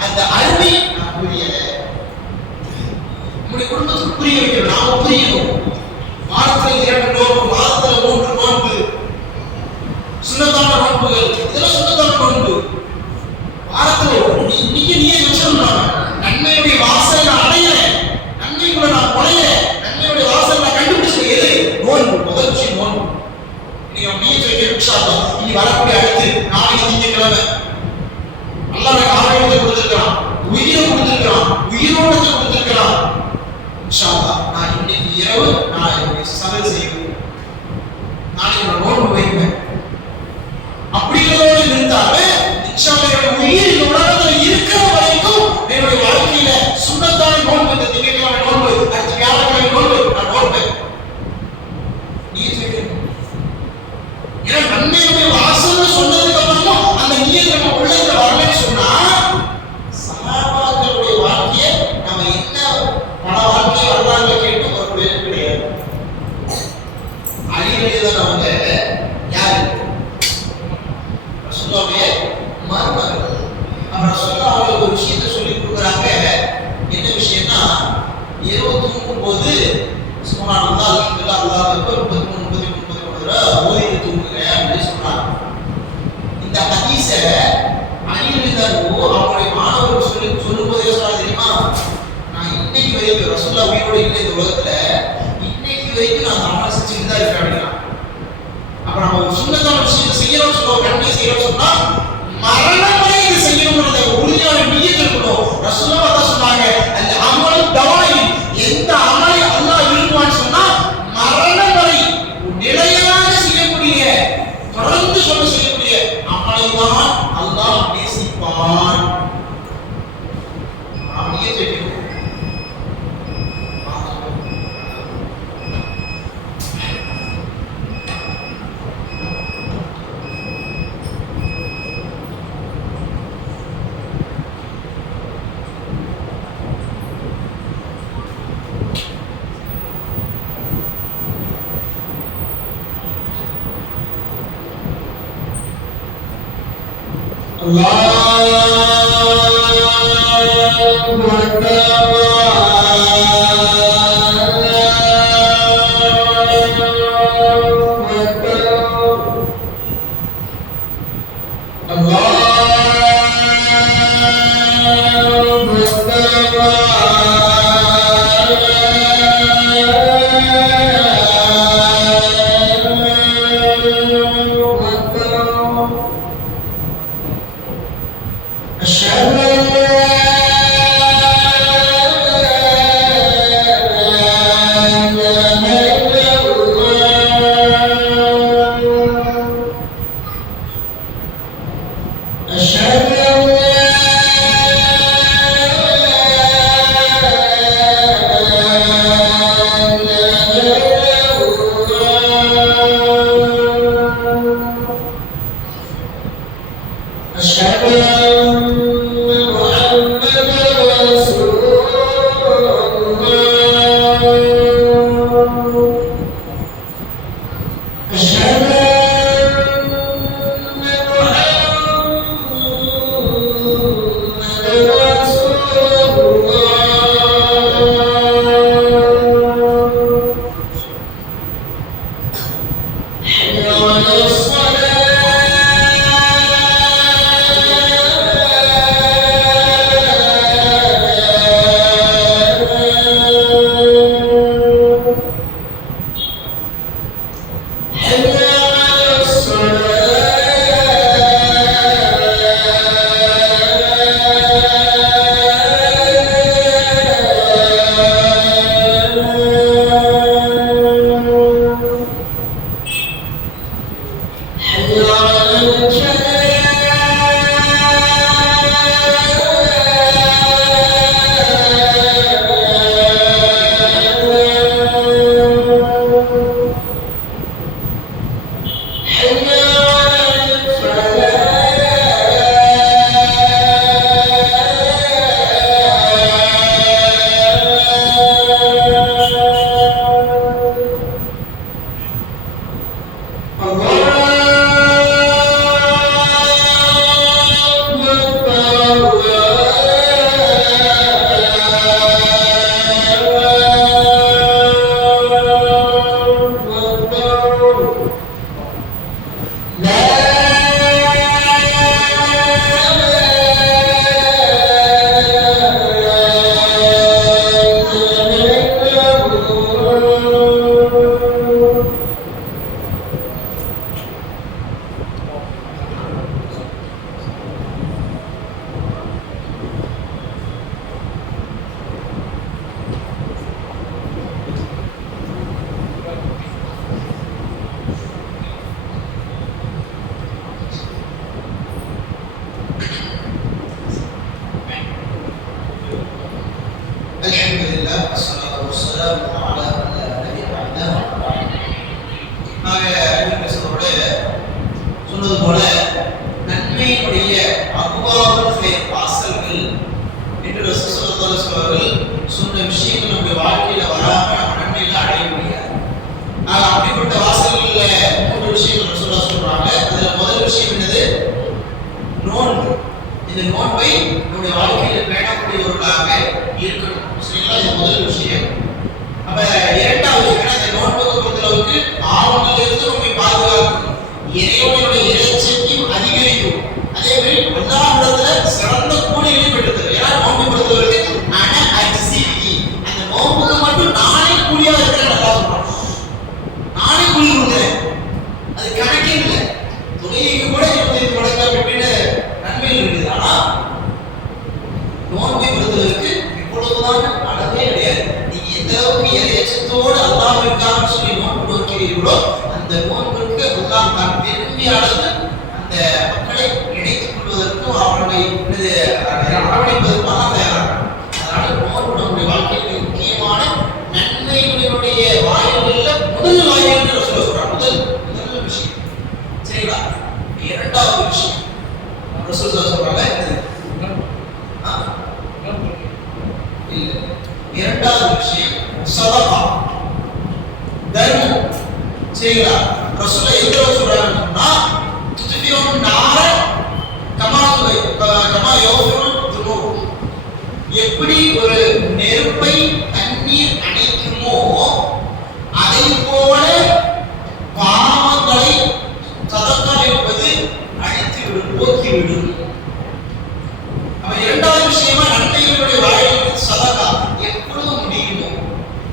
அந்த அருமை நான் புரியல. நம்முடைய குடும்பத்துக்கு புரிய வைக்கணும், நாம புரியணும். வாரத்துல 2 நோன்பு, வாரத்துல 3 நோன்பு, சுண்ணத்தான நோன்புகள், இதெல்லாம் சுண்ணத்தான நோன்பு. வாரத்துல இன்னைக்கு நீயே வச்சிருந்தாங்க நன்மையுடைய வாசலை நான் அடையிறேன், நன்மைக்குள்ள நான் நுழையிறேன், நன்மையுடைய வாசலை நான் கண்டுபிடிச்சேன். எது? நோன்பு. முதல் விஷயம் நோன்பு. நீங்க நீயே வைக்க இன்ஷாஅல்லாஹ் இனி வரக்கூடிய அடுத்து நாளைக்கு திங்கட்கிழமை அல்லாஹ் எனக்கு ஆரோக்கியத்தை கொடுத்திருக்கிறான், உயிரை கொடுத்திருக்கிறான், உயிரோட்டத்தை கொடுத்திருக்கிறான். இன்ஷாஅல்லாஹ் நான் இன்னைக்கு இரவு நான் சமையல் செய்வேன், நாளைக்கு நான் நோன்பு வைப்பேன் அப்படிங்கிறதோடு நிறுத்தாம இன்ஷாஅல்லாஹ் என்னுடைய உயிர் இந்த உலகத்தில் இருக்கிற வரைக்கும் என்னுடைய வாழ்க்கையில சுண்ணத்தான நோன்பு, இந்த திங்கட்கிழமை நோன்பு, அடுத்த வியாழக்கிழமை நோன்பு, நான் நோன்பேன். நீயத் வைக்கணும். ஏன்னா நன்மையுடைய வாசல்னு சொன்னதுக்கு அப்புறமும் அந்த நீயத் நம்ம உள்ளத்துல வரலன்னு சொன்னா சஹாபாக்களுடைய வாழ்க்கையை நம்ம என்ன பல வாழ்க்கையை வரலாறு ஒரு விஷயத்தை சொல்லி கொடுக்குறாங்க. என்ன விஷயம்னா, இரவு தூங்கும் போது சுப்ஹானல்லாஹ் அல்ஹம்துலில்லாஹ் அல்லாஹ் அக்பர் 33 தடவை ஓதிட்டு தூங்குங்க அப்படின்னு சொன்னாங்க. இந்த ஹதீஸை அலி ரலியல்லாஹு அவருடைய மாணவர்கள் சொல்லும்போது என்ன சொன்னாங்க தெரியுமா? நான் இன்னைக்கு வரைக்கும் ரசூலுல்லாஹ் உயிரோடு இல்லை இந்த உலகத்துல, இன்னைக்கு வரைக்கும் நான் அமல் செஞ்சுட்டு தான் இருக்கேன் அப்படின்னா. அப்ப நம்ம ஒரு சுன்னத்தான விஷயத்தை செய்யணும்னு சொல்லுவோம், நன்மை செய்யணும்னு சொன்னா மரணம் வரை இது செய்யணும்ன்றத உறுதியான நியத்து இருக்கணும். ரசூலுல்லாஹ் அதான் சொன்னாங்க, அந்த அமல் தவாய், எந்த அமலை அல்லாஹ் விரும்புவான்னு சொன்னா மரணம் வரை நிலையாக செய்யக்கூடிய, தொடர்ந்து செய்யக்கூடிய அமலை தான் அல்லாஹ் நேசிப்பான். நாம் நியத்து வைக்கணும். அல்ஹம்துலில்லாஹ் வஸ்ஸலாத்து வஸ்ஸலாமு அலா மன் லா நபிய்ய பஅதஹு. நாங்கள் சொன்னது போல நன்மையினுடைய அபுவாபுல் வாசல்கள் என்று ரசூல் ஸல்லல்லாஹு அலைஹி வஸல்லம் அவர்கள் சொன்ன விஷயங்கள் நம்முடைய வாழ்க்கையில வராம நம்ம நன்மையில அடைய முடியாது. அப்படிப்பட்ட வாசல்கள்ல 3 விஷயங்கள் ரசூலுல்லாஹ் சொல்றாங்க. அதுல முதல் விஷயம் என்னது? நோன்பு. இந்த நோன்பை நம்முடைய வாழ்க்கையில பேணக்கூடியவர்களாக இருக்கணும். சரிங்களா? இது முதல் விஷயம். அப்ப இரண்டாவது விஷயம், அந்த நோன்புக்கு பொறுத்தளவுக்கு பாவங்களிலிருந்து நம்மை பாதுகாக்கணும், இறைவனுடைய இறைச்சையும் அதிகரிக்கும், அதே மாதிரி அல்லாஹ்விடத்துல சிறந்த கூலிகளை பெற்றுத்தரும். ஏன்னா நோன்பு பொறுத்தவரைக்கு அந்த நோன்புக்கு மட்டும் நானே கூலியா இருக்கிறேன், நல்லா சொல்றான், நானே கூலி கொடுக்குறேன், அது கணக்கே இல்லை. தொழிலுக்கு கூட 25 மடங்கு அப்படின்னு நன்மைகள் இருக்குது. ஆனா நோன்பை பொறுத்தவரைக்கு இவ்வளவுதான் அளவே கிடையாது. நீங்க எந்த அளவுக்கு இறைச்சத்தோடு அல்லாஹ்விற்காக சொல்லி நோன்பு நோக்கிறீர்களோ அந்த நோன்பிற்கு அல்லாஹ் தான் விரும்பிய அளவு அந்த மக்களை இணைத்துக் கொள்வதற்கும் அவர்களை அரவணைப்பதற்காக தயாராக. அதனால நோன்பு நம்முடைய வாழ்க்கையில் முக்கியமான நன்மைகளுடைய வாயில்களில் முதல் வாயில் என்று சொல்றாங்க. முதல் விஷயம். சரிங்களா? இரண்டாவது விஷயம் ரசூல் சொல்றாங்க, இல்ல, இரண்டாவது விஷயம் சதகா, தர்மம். சரிங்களா? ரசூல் எந்த சொல்றாங்கன்னா துத்ஃபியுன் நார கமா யௌஃபிருல் துனூப், எப்படி ஒரு நெருப்பை தண்ணீர் அணைக்குமோ அதை போல பாவங்களை சதகா என்பது அழித்துவிடும், போக்கிவிடும். அப்ப இரண்டாவது விஷயமா நன்மைகளுடைய வாயிலுக்கு சதகா எப்பொழுது முடியுமோ,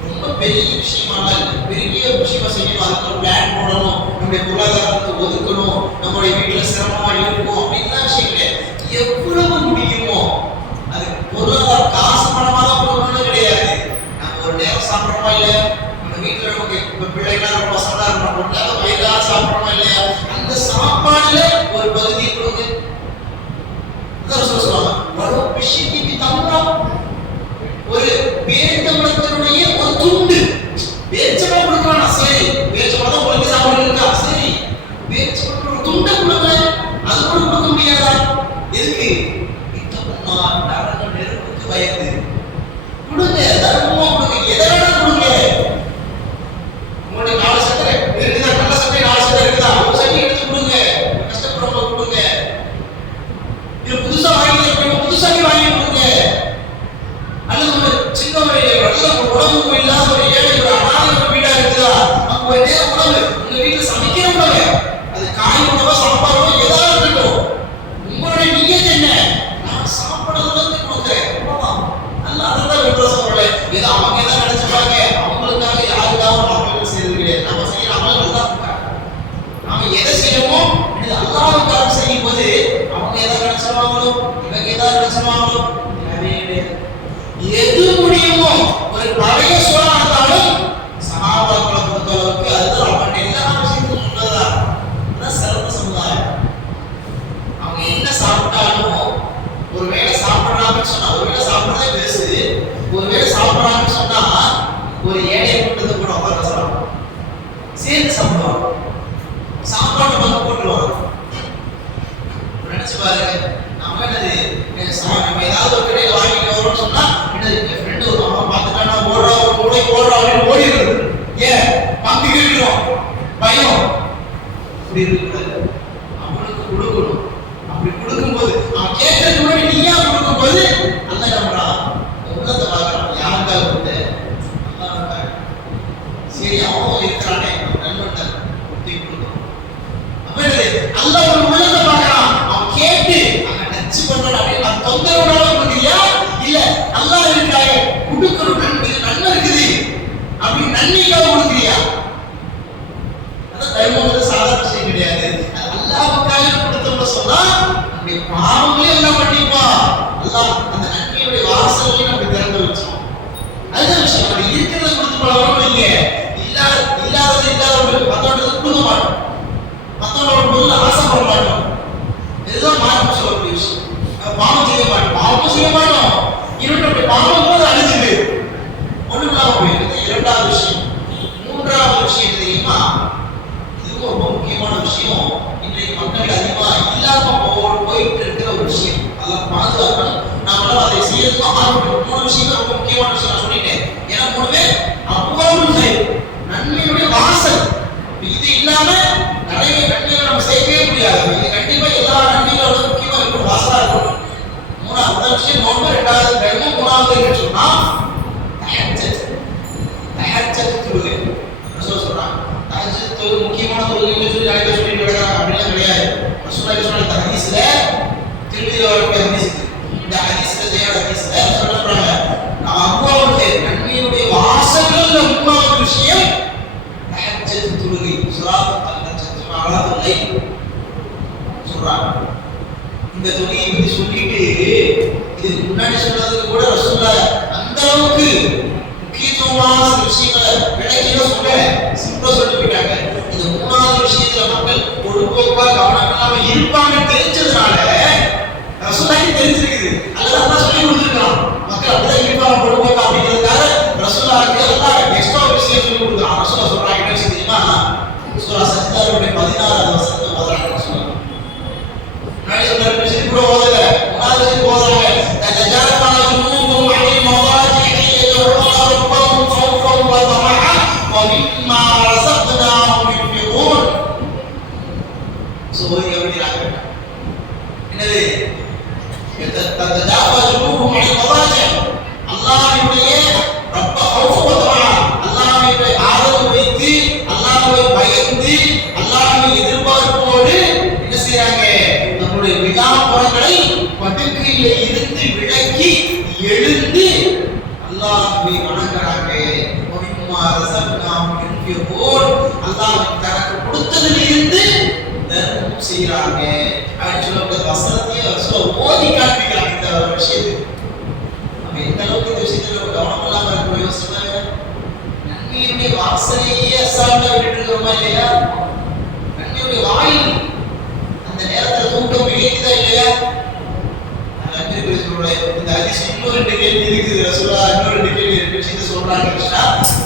ரொம்ப பெரிய விஷயமாக பெரிய விஷயமா செய்யணும், அதுக்கு ஒரு பிளான் போடணும், நம்முடைய பொருளாதாரத்தை ஒதுக்கணும், நம்முடைய வீட்டுல சிரமமா இருக்கும் அப்படின்லாம் விஷயம் கிடையாது. எவ்வளவு முடியுமோ, அது பொருளாதார காசு பணமா தான் கொடுக்கணும்னு கிடையாது. நம்ம ஒரு நேரம் சாப்பிட்றோமா இல்லையா, நம்ம வீட்டுல நமக்கு பிள்ளைகளா நம்ம பசங்களா இருக்கணும், வயதா சாப்பிட்றோமா இல்லையா, அந்த சாப்பாடுல ஒரு பகுதியை கொடுங்க. சொல்லுவாங்க ஒரு விஷயத்துக்கு தம்பா, ஒரு பேரித்தம்பளத்தினுடைய ஒரு துண்டு பேச்சமா கொடுக்கலாம், சரி பேச்சமா தான் உங்களுக்கு சாப்பாடு இருக்கா, சரி பேச்சமா ஒரு துண்டை கொடுங்க, அது கூட கொடுக்க முடியாதா? எதுக்கு? நரக நெருப்புக்கு பயந்து கொடுங்க, தர்மமா கொடுங்க, எதை வேணா கொடுங்க. உங்களுடைய 4 சட்டை இருக்குதா, நல்ல சட்டை 4 சட்டை இருக்குதா, ஒரு சட்டை எடுத்து கொடுங்க, கஷ்டப்படுறவங்க கொடுங்க. இது புதுசா புதுசாக வாங்கி கொடுங்க. அல்லது ஒரு சின்ன ஒரு நல்ல உணவு இல்லாத ஒரு ஏழை ஒரு அனாதை வீடா இருக்குதா, அங்க ஒரு நேரம் உணவு உங்க வீட்டுல சமைக்கிற உணவு, அது காய் உணவா சாப்பாடோ ஏதாவது இருக்கட்டும், உங்களுடைய நியத் என்ன? நான் சாப்பிடறதுல இருந்து கொடுக்குறேன், நல்ல அதான் விசுவாசம் போல. ஏதோ அவங்க ஏதாவது நினைச்சிருப்பாங்க, அவங்களுக்காக யாருக்காக மக்களுக்கு செய்யறது கிடையாது. நம்ம செய்யற அமல்கள் தான் நாம எதை செய்யணுமோ இது அல்லாஹ்வுக்காக செய்யும் போது அவங்க ஏதாவது நினைச்சிருவாங்களோ இவங்க ஏதாவது நினைச்சிருவாங்களோ எது முடியுமோ. ஒரு பழைய சோழா இருந்தாலும் சஹாபாக்களை பொறுத்தளவுக்கு அதுதான் அவங்க எல்லா விஷயத்துக்கும் முன்னதான். அதான் சிறந்த சமுதாயம். அவங்க என்ன சாப்பிட்டாலும் ஒருவேளை சாப்பிட்றாங்கன்னு சொன்னா, ஒருவேளை சாப்பிட்றதே பெருசு, ஒருவேளை சாப்பிட்றாங்கன்னு சொன்னா ஒரு ஏழையை கொண்டு கூட உட்கார சொல்றாங்க, சேர்ந்து சாப்பிடுவாங்க, சாப்பாடு வந்து போட்டுருவாங்க. நினைச்சு பாருங்க, நம்ம என்னது நம்ம ஏதாவது ஒரு கடையில் வாங்கிட்டு வரோம்னு சொன்னா என்னது என் ஃப்ரெண்டு ஒரு அம்மா பார்த்துட்டா ஓடுறா ஒரு மூளை ஓடுறா அப்படின்னு ஓடிடுறது. ஏன்? பங்கு கேட்டுருவோம், பயம். அப்படி இருக்கக்கூடாது, அவனுக்கு கொடுக்கணும். அப்படி கொடுக்கும்போது அவன் கேட்கறதுக்கு முன்னாடி நீயா கொடுக்கும்போது அல்ல நம்மளா உள்ளத்தை பார்க்கறான், யாருக்காக கொடுத்த அல்லாஹ்வுக்காக. சரி அவன் இருக்கிறானே நண்பன் கொடுத்து கொடுக்கணும். அப்ப என்னது அல்லாஹ் ஒரு உள்ளத்தை பார்க்கறான், அவன் கேட்டு அங்க டச் பண்றான் அப்படின்னு அந்த தொந்தரவுனால கொடுக்கலையா, இல்ல அல்லாஹ் இருக்காயே கொடுக்கணும், நன்மை இருக்குது அப்படி நன்மைக்காக கொடுக்கலையா? அதான் தர்மம் சாதாரண விஷயம் கிடையாது. அல்லாஹ்வுக்காக கொடுத்தோம்னு சொன்னா அப்படி பாவங்களே எல்லாம் பண்ணிப்பா, அல்லாஹ் அந்த நன்மையுடைய வாசலையும் நம்ம திறந்து வச்சோம். அதுதான் விஷயம். நம்ம இருக்கிறத கொடுத்து பழகிறோம் இல்ல, இல்லாதவங்களுக்கு மற்றவங்களுக்கு கொடுக்க மாட்டோம், மற்றவங்களோட பொருள் ஆசைப்பட மாட்டோம். இதுதான் மாற்றம் சொல்லக்கூடிய விஷயம். பாவம் செய்ய மாட்டோம், பாவமும் செய்ய மாட்டோம், இரண்டு பாவம் போது அழிஞ்சுது ஒண்ணும் இல்லாம போயிருக்கு. இரண்டாவது விஷயம். மூன்றாவது விஷயம் தெரியுமா, இதுவும் ரொம்ப முக்கியமான விஷயம். இன்றைக்கு மக்கள் அதிகமா இல்லாம போயிட்டு இருக்கிற ஒரு விஷயம், அதை பாதுகாக்கணும். நாம அதை செய்யறதுக்கு ஆரம்பிக்கணும். 3 விஷயம் ரொம்ப முக்கியமான விஷயம் நான் சொல்லிட்டேன். ஏன்னா 3மே அவ்வளவு நன்மையுடைய வாசல். இது இல்லாம நிறைய நன்மைகளை நம்ம செய்யவே முடியாது. இது கண்டிப்பா எல்லா நன்மைகளோட முக்கியமா இருக்கும், வாசலா இருக்கும். முதல் விஷயம் நோன்பு, இரண்டாவது தர்மம், மூணாவது என்ன சொன்னா தஹஜ்ஜத். தஹஜ்ஜத் தொழுகை. ரசூல் சொல்றாங்க தஹஜ்ஜத் தொழுகை முக்கியமான தொழுகைன்னு சொல்லி நிறைய பேர் சொல்லிட்டு இருக்காங்க. அப்படிலாம் கிடையாது. ரசூல் சொன்ன ஹதீஸ்ல திருமதியில வரக்கூடிய ஹதீஸ் இந்த ஹதீஸ்ல ஜெய ஹதீஸ்ல சொல்றாங்க அல்லாஹ்வுடைய நன்மையுடைய வாசல்கள்ல மூணாவது விஷயம் தஹஜ்ஜத் தொழுகை. ஸலாத்துல் தஹஜ்ஜத் ஸலாத்துல் லைல் சொல்றாங்க. இந்த தொகையை பத்தி சொல்லிட்டு இதுக்கு முன்னாடி சொன்னதுக்கு கூட ரசூலுல்லாஹ் அந்த அளவுக்கு முக்கியத்துவமான விஷயங்களை விளக்கிலாம் சொல்ல சிம்பிளா சொல்லிட்டு போயிட்டாங்க. இந்த மூணாவது விஷயத்துல மக்கள் பொறுப்போக்கா கவனம் இல்லாம இருப்பாங்கன்னு தெரிஞ்சதுனால ரசூலுல்லாஹ் தெரிஞ்சிருக்குது. அல்லாஹ் சொல்லி கொடுத்துருக்கான் மக்கள் அப்படிதான் இருப்பாங்க பொறுப்போக்கா அப்படிங்கிறதுக்காக ரசூலுல்லாஹ்க்கு அல்லாஹ் எக்ஸ்ட்ரா விஷயம் சொல்லி கொடுக்குறான். ரசூலுல்லாஹ் சொல்றாங்க என்ன விஷயம் தெரியுமா? சூரா சஜ்தாவுடைய 16வது வசனத்தை ஓதுறாங்க ரசூலுல்லாஹ். நாளை சொல்ற விஷயம் கூட ஓதல, மூணாவது விஷயம் ஓதுறாங்க. தஜாரபன ஜுனூபுஹும் அனில் மவாஜிஹி யதுஊன ரப்பஹும் ഖൗஃபன் வ தமஅன் வ மிம்மா ரஸக்னாஹும் யுன்ஃபிகூன். சோதி அப்படிறாங்க. என்னது? தஜாரபன ஜுனூபுஹும் அனில் மவாஜிஹி அல்லாஹ்வுடைய ரப்ப ഖൗஃபன் வ தமஅன் அல்லாஹ்வை ஆதரவு வைத்து அல்லாஹ்வை பயந்து அல்லாஹ்வை எதிர்பார்ப்போடு என்ன செய்றாங்க? நம்முடைய விகாரங்களை படுக்கையில இருந்து விலக்கி எழுந்து அல்லாஹ்வை வணங்குறாங்க. அல்லாஹ் தனக்கு கொடுத்ததில் இருந்து தர்மம் செய்யறாங்க அப்படின்னு சொல்லக்கூடிய வசனத்தையே ஓதி காண்பிக்கிறாங்க. இந்த ஒரு விஷயத்தை நம்ம எந்த அளவுக்கு இந்த விஷயத்துல கவனம் இல்லாம இருக்கிற யோசிச்சாங்க. நன்மையுடைய வாசலையே அசால்ட்டா விட்டுட்டு இருக்கிறோமா இல்லையா? நன்மையுடைய வாயில் அந்த நேரத்துல தூக்கம் விழிக்குதா இல்லையா? இந்த ஹதீஸ் இன்னொரு ரெண்டு கேள்வி இருக்குது. ரசூலுல்லாஹ் இன்னொரு ரெண்டு கேள்வி இருக்கு விஷயத்தை சொல்றாங்க.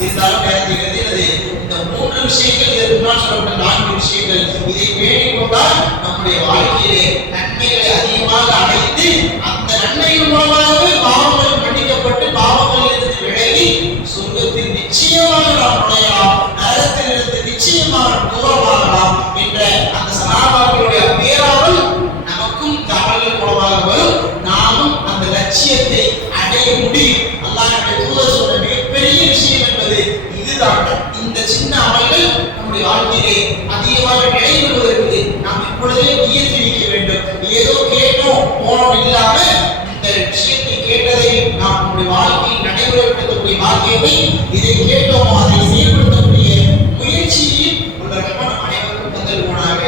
இருந்தாலும் நேரத்துக்கு இந்த மூன்று விஷயங்கள் இதற்கு முன்னால் சொல்லப்பட்ட நான்கு விஷயங்கள் இதை பேணிக் கொண்டால் நம்முடைய வாழ்க்கையிலே நன்மைகளை அதிகமாக அடைந்து அந்த நன்மைகள் மூலமாகவே பாவங்கள் மன்னிக்கப்பட்டு பாவங்களிலிருந்து விலகி சொர்க்கத்தில் நிச்சயமாக நாம் நுழையலாம், நரகத்திலிருந்து நிச்சயமாக தூரமாகலாம் என்ற அந்த சஹாபாக்களுடைய பேராவல் நமக்கும் இந்த அமல்கள் மூலமாக வரும். நாமும் அந்த லட்சியத்தை அடைய முடியும். அல்லாஹ்வுடைய தூதர் சொன்ன மிகப்பெரிய விஷயம் என்பது இதுதான். இந்த சின்ன அமல்கள் நம்முடைய வாழ்க்கையிலே அதிகமாக நடைபெறுவதற்கு நாம் இப்பொழுதே நியத்து வைக்க வேண்டும். ஏதோ கேட்டோம் போனோம் இல்லாம இந்த விஷயத்தை கேட்டதை நாம் நம்முடைய வாழ்க்கையில் நடைமுறைப்படுத்தக்கூடிய வாழ்க்கையை இதை கேட்டோமோ அதை செயல்படுத்தக்கூடிய முயற்சியில் உள்ள அனைவருக்கும் தந்தல் போனாங்க.